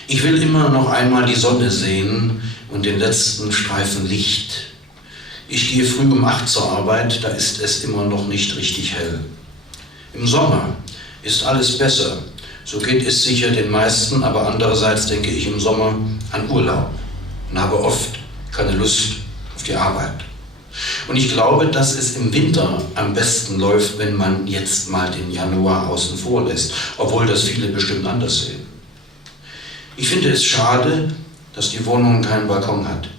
Ich will immer noch einmal die Sonne sehen und den letzten Streifen Licht. Ich gehe früh um 8 zur Arbeit, da ist es immer noch nicht richtig hell. Im Sommer ist alles besser, so geht es sicher den meisten, aber andererseits denke ich im Sommer an Urlaub und habe oft keine Lust auf die Arbeit. Und ich glaube, dass es im Winter am besten läuft, wenn man jetzt mal den Januar außen vor lässt, obwohl das viele bestimmt anders sehen. Ich finde es schade, dass die Wohnung keinen Balkon hat.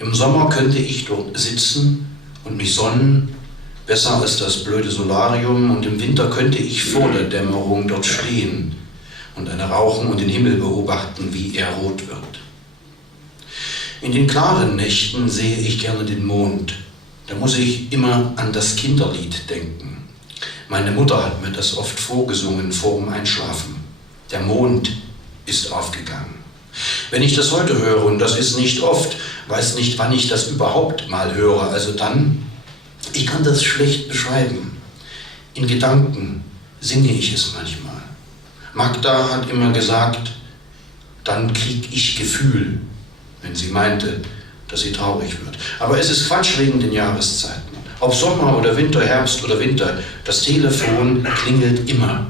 Im Sommer könnte ich dort sitzen und mich sonnen, besser als das blöde Solarium, und im Winter könnte ich vor der Dämmerung dort stehen und eine rauchen und den Himmel beobachten, wie er rot wird. In den klaren Nächten sehe ich gerne den Mond. Da muss ich immer an das Kinderlied denken. Meine Mutter hat mir das oft vorgesungen vor dem Einschlafen. Der Mond ist aufgegangen. Wenn ich das heute höre, und das ist nicht oft, weiß nicht, wann ich das überhaupt mal höre, also dann, ich kann das schlecht beschreiben. In Gedanken singe ich es manchmal. Magda hat immer gesagt, dann krieg ich Gefühl, wenn sie meinte, dass sie traurig wird. Aber es ist Quatsch wegen den Jahreszeiten. Ob Sommer oder Winter, Herbst oder Winter, das Telefon klingelt immer.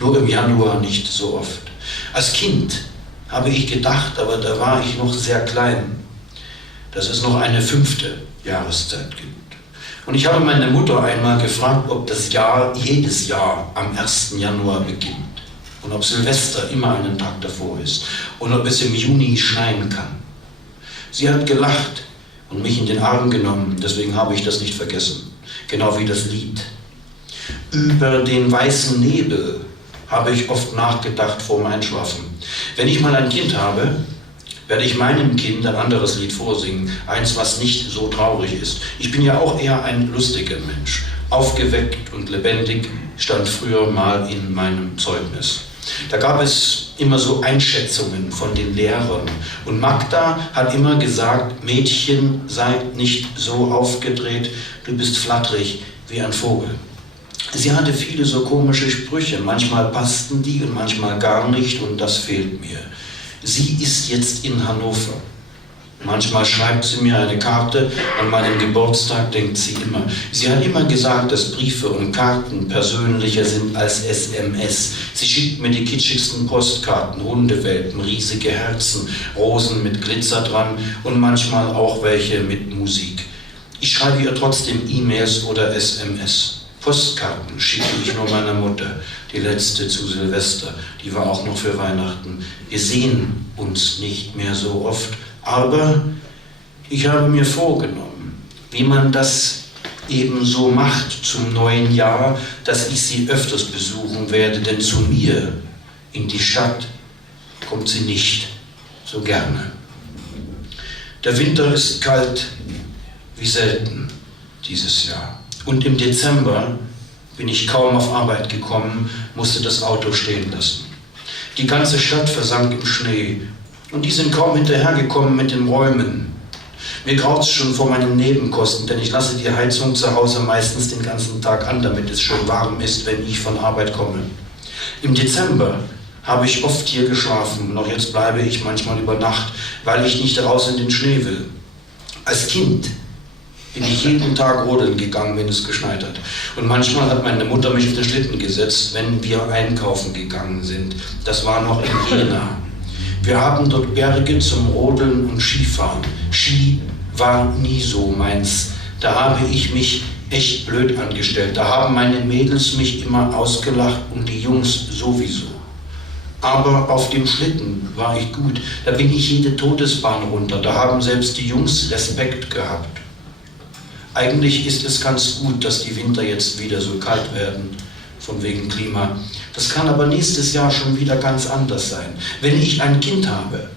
Nur im Januar nicht so oft. Als Kind habe ich gedacht, aber da war ich noch sehr klein, dass es noch eine 5. Jahreszeit gibt. Und ich habe meine Mutter einmal gefragt, ob das Jahr jedes Jahr am 1. Januar beginnt. Und ob Silvester immer einen Tag davor ist. Und ob es im Juni schneien kann. Sie hat gelacht und mich in den Arm genommen, deswegen habe ich das nicht vergessen. Genau wie das Lied. Über den weißen Nebel habe ich oft nachgedacht vor dem Einschlafen. Wenn ich mal ein Kind habe, werde ich meinem Kind ein anderes Lied vorsingen. Eins, was nicht so traurig ist. Ich bin ja auch eher ein lustiger Mensch. Aufgeweckt und lebendig stand früher mal in meinem Zeugnis. Da gab es immer so Einschätzungen von den Lehrern. Und Magda hat immer gesagt, Mädchen, seid nicht so aufgedreht, du bist flatterig wie ein Vogel. Sie hatte viele so komische Sprüche, manchmal passten die und manchmal gar nicht, und das fehlt mir. Sie ist jetzt in Hannover. Manchmal schreibt sie mir eine Karte, an meinem Geburtstag denkt sie immer. Sie hat immer gesagt, dass Briefe und Karten persönlicher sind als SMS. Sie schickt mir die kitschigsten Postkarten, Hundewelpen, riesige Herzen, Rosen mit Glitzer dran und manchmal auch welche mit Musik. Ich schreibe ihr trotzdem E-Mails oder SMS. Postkarten schicke ich nur meiner Mutter, die letzte zu Silvester, die war auch noch für Weihnachten. Wir sehen uns nicht mehr so oft, aber ich habe mir vorgenommen, wie man das eben so macht zum neuen Jahr, dass ich sie öfters besuchen werde, denn zu mir in die Stadt kommt sie nicht so gerne. Der Winter ist kalt wie selten dieses Jahr. Und im Dezember bin ich kaum auf Arbeit gekommen, musste das Auto stehen lassen. Die ganze Stadt versank im Schnee und die sind kaum hinterhergekommen mit den Räumen. Mir graut's schon vor meinen Nebenkosten, denn ich lasse die Heizung zu Hause meistens den ganzen Tag an, damit es schön warm ist, wenn ich von Arbeit komme. Im Dezember habe ich oft hier geschlafen, noch jetzt bleibe ich manchmal über Nacht, weil ich nicht raus in den Schnee will. Als Kind bin ich jeden Tag rodeln gegangen, wenn es geschneit hat. Und manchmal hat meine Mutter mich auf den Schlitten gesetzt, wenn wir einkaufen gegangen sind. Das war noch in Jena. Wir haben dort Berge zum Rodeln und Skifahren. Ski war nie so meins. Da habe ich mich echt blöd angestellt. Da haben meine Mädels mich immer ausgelacht und die Jungs sowieso. Aber auf dem Schlitten war ich gut. Da bin ich jede Todesbahn runter. Da haben selbst die Jungs Respekt gehabt. Eigentlich ist es ganz gut, dass die Winter jetzt wieder so kalt werden, von wegen Klima. Das kann aber nächstes Jahr schon wieder ganz anders sein. Wenn ich ein Kind habe,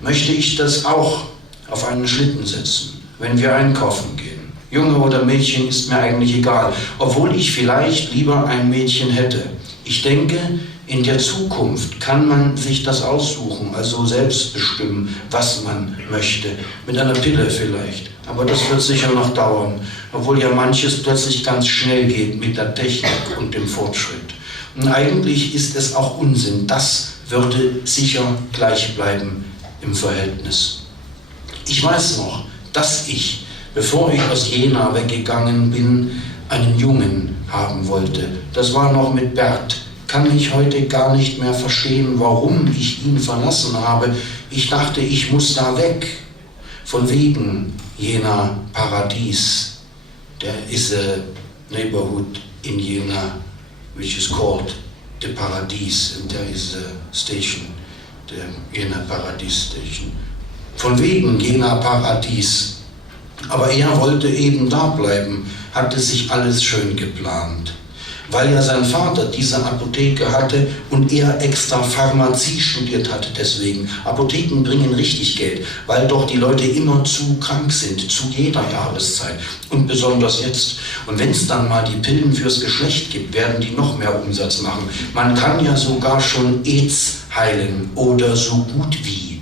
möchte ich das auch auf einen Schlitten setzen, wenn wir einkaufen gehen. Junge oder Mädchen ist mir eigentlich egal, obwohl ich vielleicht lieber ein Mädchen hätte. Ich denke, in der Zukunft kann man sich das aussuchen, also selbst bestimmen, was man möchte. Mit einer Pille vielleicht. Aber das wird sicher noch dauern, obwohl ja manches plötzlich ganz schnell geht mit der Technik und dem Fortschritt. Und eigentlich ist es auch Unsinn. Das würde sicher gleich bleiben im Verhältnis. Ich weiß noch, dass ich, bevor ich aus Jena weggegangen bin, einen Jungen haben wollte. Das war noch mit Bert. Kann ich heute gar nicht mehr verstehen, warum ich ihn verlassen habe. Ich dachte, ich muss da weg. Von wegen Jena Paradies. There is a neighborhood in Jena which is called the Paradies, and there is a station der Jena Paradiesischen. Von wegen Jena Paradies. Aber er wollte eben da bleiben, hatte sich alles schön geplant. Weil ja sein Vater diese Apotheke hatte und er extra Pharmazie studiert hatte deswegen. Apotheken bringen richtig Geld, weil doch die Leute immer zu krank sind, zu jeder Jahreszeit und besonders jetzt. Und wenn es dann mal die Pillen fürs Geschlecht gibt, werden die noch mehr Umsatz machen. Man kann ja sogar schon AIDS heilen oder so gut wie.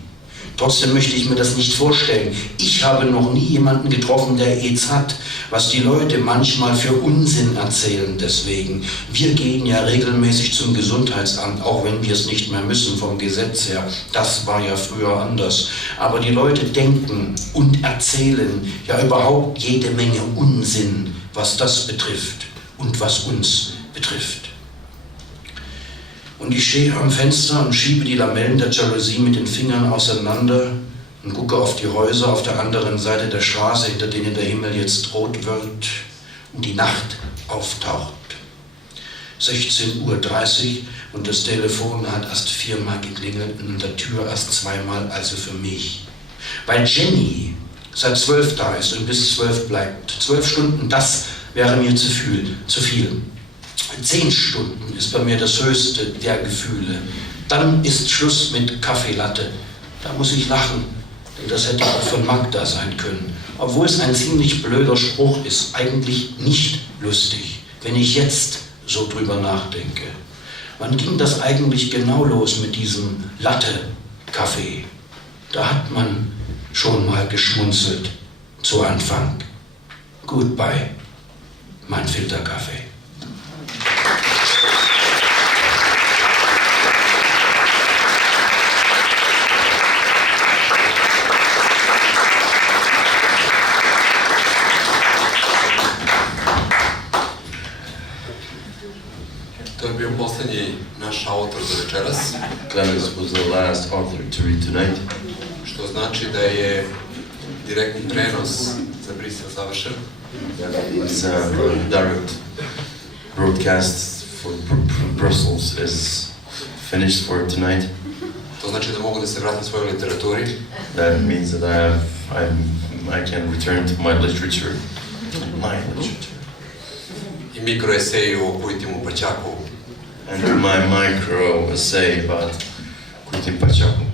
Trotzdem möchte ich mir das nicht vorstellen. Ich habe noch nie jemanden getroffen, der AIDS hat, was die Leute manchmal für Unsinn erzählen deswegen. Wir gehen ja regelmäßig zum Gesundheitsamt, auch wenn wir es nicht mehr müssen vom Gesetz her. Das war ja früher anders. Aber die Leute denken und erzählen ja überhaupt jede Menge Unsinn, was das betrifft und was uns betrifft. Und ich stehe am Fenster und schiebe die Lamellen der Jalousie mit den Fingern auseinander und gucke auf die Häuser auf der anderen Seite der Straße, hinter denen der Himmel jetzt rot wird und die Nacht auftaucht. 16:30 Uhr und das Telefon hat erst 4-mal geklingelt und an der Tür erst 2-mal, also für mich. Weil Jenny seit 12 da ist und bis 12 bleibt. 12 Stunden, das wäre mir zu viel. 10 Stunden ist bei mir das höchste der Gefühle. Dann ist Schluss mit Kaffeelatte. Da muss ich lachen, denn das hätte auch von Magda sein können. Obwohl es ein ziemlich blöder Spruch ist, eigentlich nicht lustig, wenn ich jetzt so drüber nachdenke. Wann ging das eigentlich genau los mit diesem Latte-Kaffee? Da hat man schon mal geschmunzelt zu Anfang. Goodbye, mein Filterkaffee. To je bio posljednji naš autor za večeras. Clemens was the last author to read tonight. Što znači da je direktni prenos za Brisel završen. His direct broadcast for Brussels is finished for tonight. To znači da mogu da se vratim svojoj literaturi. That means that I can return to my literature. I mikroeseju o Kujtimu Pačaku. And my micro essay about Kurti Pačaku.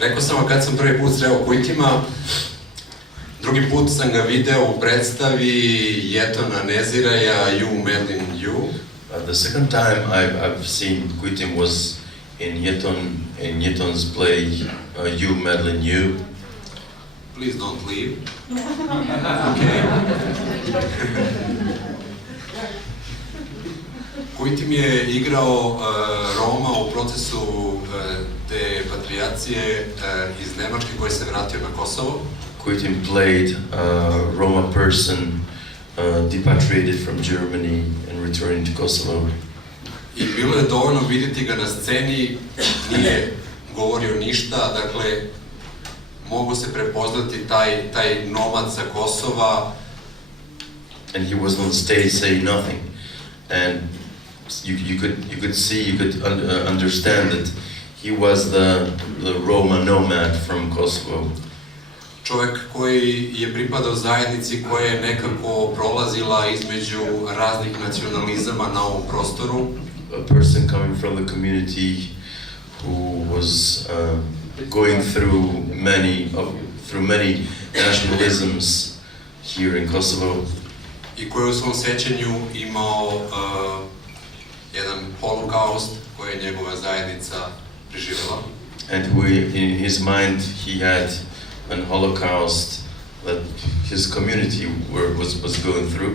Rekao sam vam kad sam prvi put sreo Kujtima, drugi put sam ga video u predstavi Jetona Neziraja You Medlin You. The second time I've seen Kujtim was in Jeton's play You Medlin You. Please don't leave. Okay. Kujtim je igrao Roma u procesu depatrijacije iz Nemačke koji se vratio na Kosovo. Kujtim played a Roma person depatriated from Germany and returning to Kosovo. I bilo je dovoljno vidjeti ga na sceni, nije govorio ništa, dakle, mogu se prepoznati taj nomad sa Kosova. And he was on stage saying nothing. And you could understand that he was the Roma nomad from Kosovo. Čovjek koji je pripadao zajednici koja je nekako prolazila između raznih nacionalizama na ovom prostoru. A person coming from the community who was going through many nationalisms here in Kosovo. I koji u svom sećanju imao jedan holokaust koji je njegova zajednica preživjela. And in his mind he had an holocaust that his community was going through.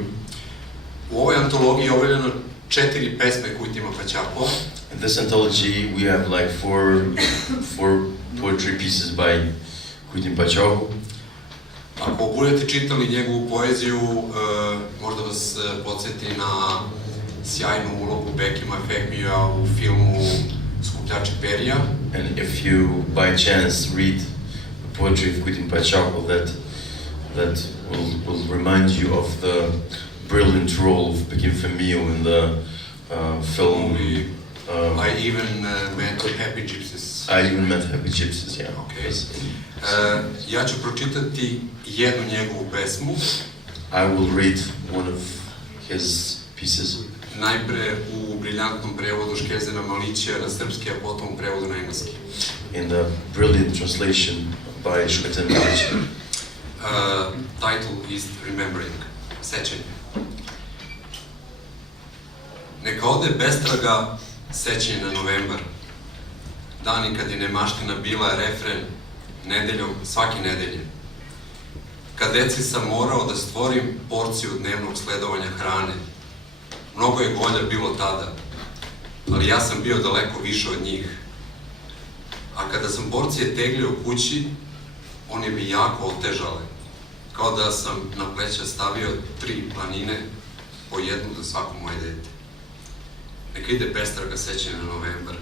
U ovoj antologiji je objavljeno 4 pesme Kujtima Pačakova. In this anthology we have like four poetry pieces by Kujtim Pačaku. Ako budete čitali njegovu poeziju, možda vas podsjeti na sjajnu ulogu Bekima Fehmija u filmu Skupljači perja. And if you by chance read the poetry of Kujtim Pačaku, that will remind you of the brilliant role of Bekim Fehmiju in the film I even met happy gypsies. I even met happy gypsies, yeah. Okay. Ja ću pročitati jednu njegovu pesmu. I will read one of his pieces. Najpre u briljantnom prevodu Škezena Malića na srpski, a potom u prevodu na engleski. In the brilliant translation by Škezena Malića. Title is Remembering. Sećanje. Neka ode bestraga sećanje na novembar. Dani kad je nemaština bila refren nedeljom, svake nedelje. Kad deci sam morao da stvorim porciju dnevnog sledovanja hrane. Mnogo je golja bilo tada, ali ja sam bio daleko više od njih. A kada sam porcije teglio kući, one bi jako otežale. Kao da sam na pleća stavio 3 planine, po jednu za svako moje dete. Neka ide bestraga sećanja na novembar,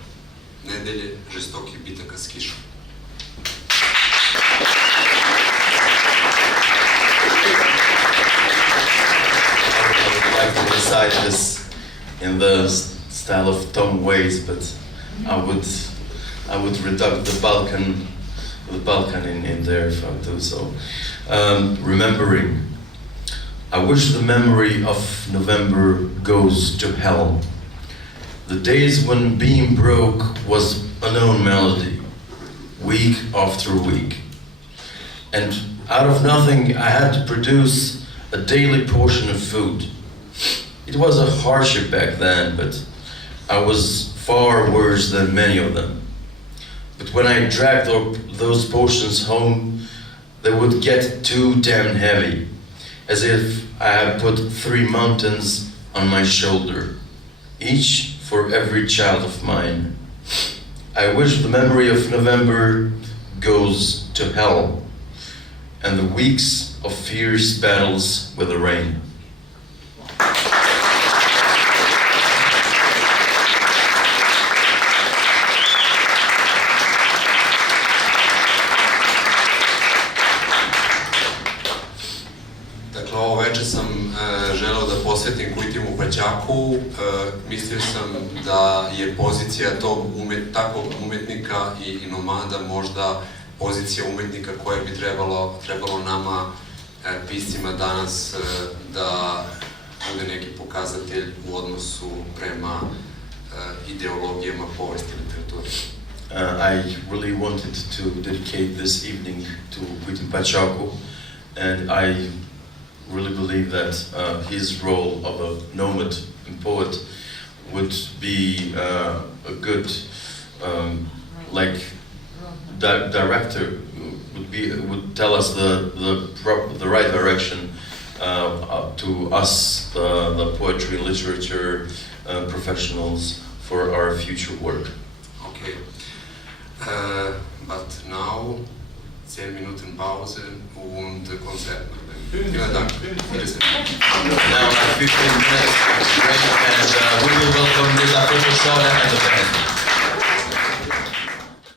nedelje žestokih bitaka s kišom. I would like to recite this in the style of Tom Waits, but I would reduct the Balkan in there if I do so. Remembering. I wish the memory of November goes to hell. The days when being broke was a known melody, week after week. And out of nothing, I had to produce a daily portion of food. It was a hardship back then, but I was far worse than many of them. But when I dragged those portions home, they would get too damn heavy, as if I had put 3 mountains on my shoulder, each for every child of mine. I wish the memory of November goes to hell, and the weeks of fierce battles with the rain. Dakle, ovo večer sam želeo da posvetim Kurtimu Paćaku. Mislio sam da je pozicija tog takvog umetnika i nomada možda pozicija umetnika koje bi trebalo nama, piscima danas, da bude neki pokazatelj u odnosu prema ideologijama povesti literature. I really wanted to dedicate this evening to Kurti Paćaku, and I really believe that his role of a nomad and poet would be a good director, would tell us the right direction to us, the poetry and literature professionals, for our future work. Okay, but now 10 Minuten Pause und Konzert. Vielen Dank. Now 15 minutes break, and we will welcome Lisa Zora and the band.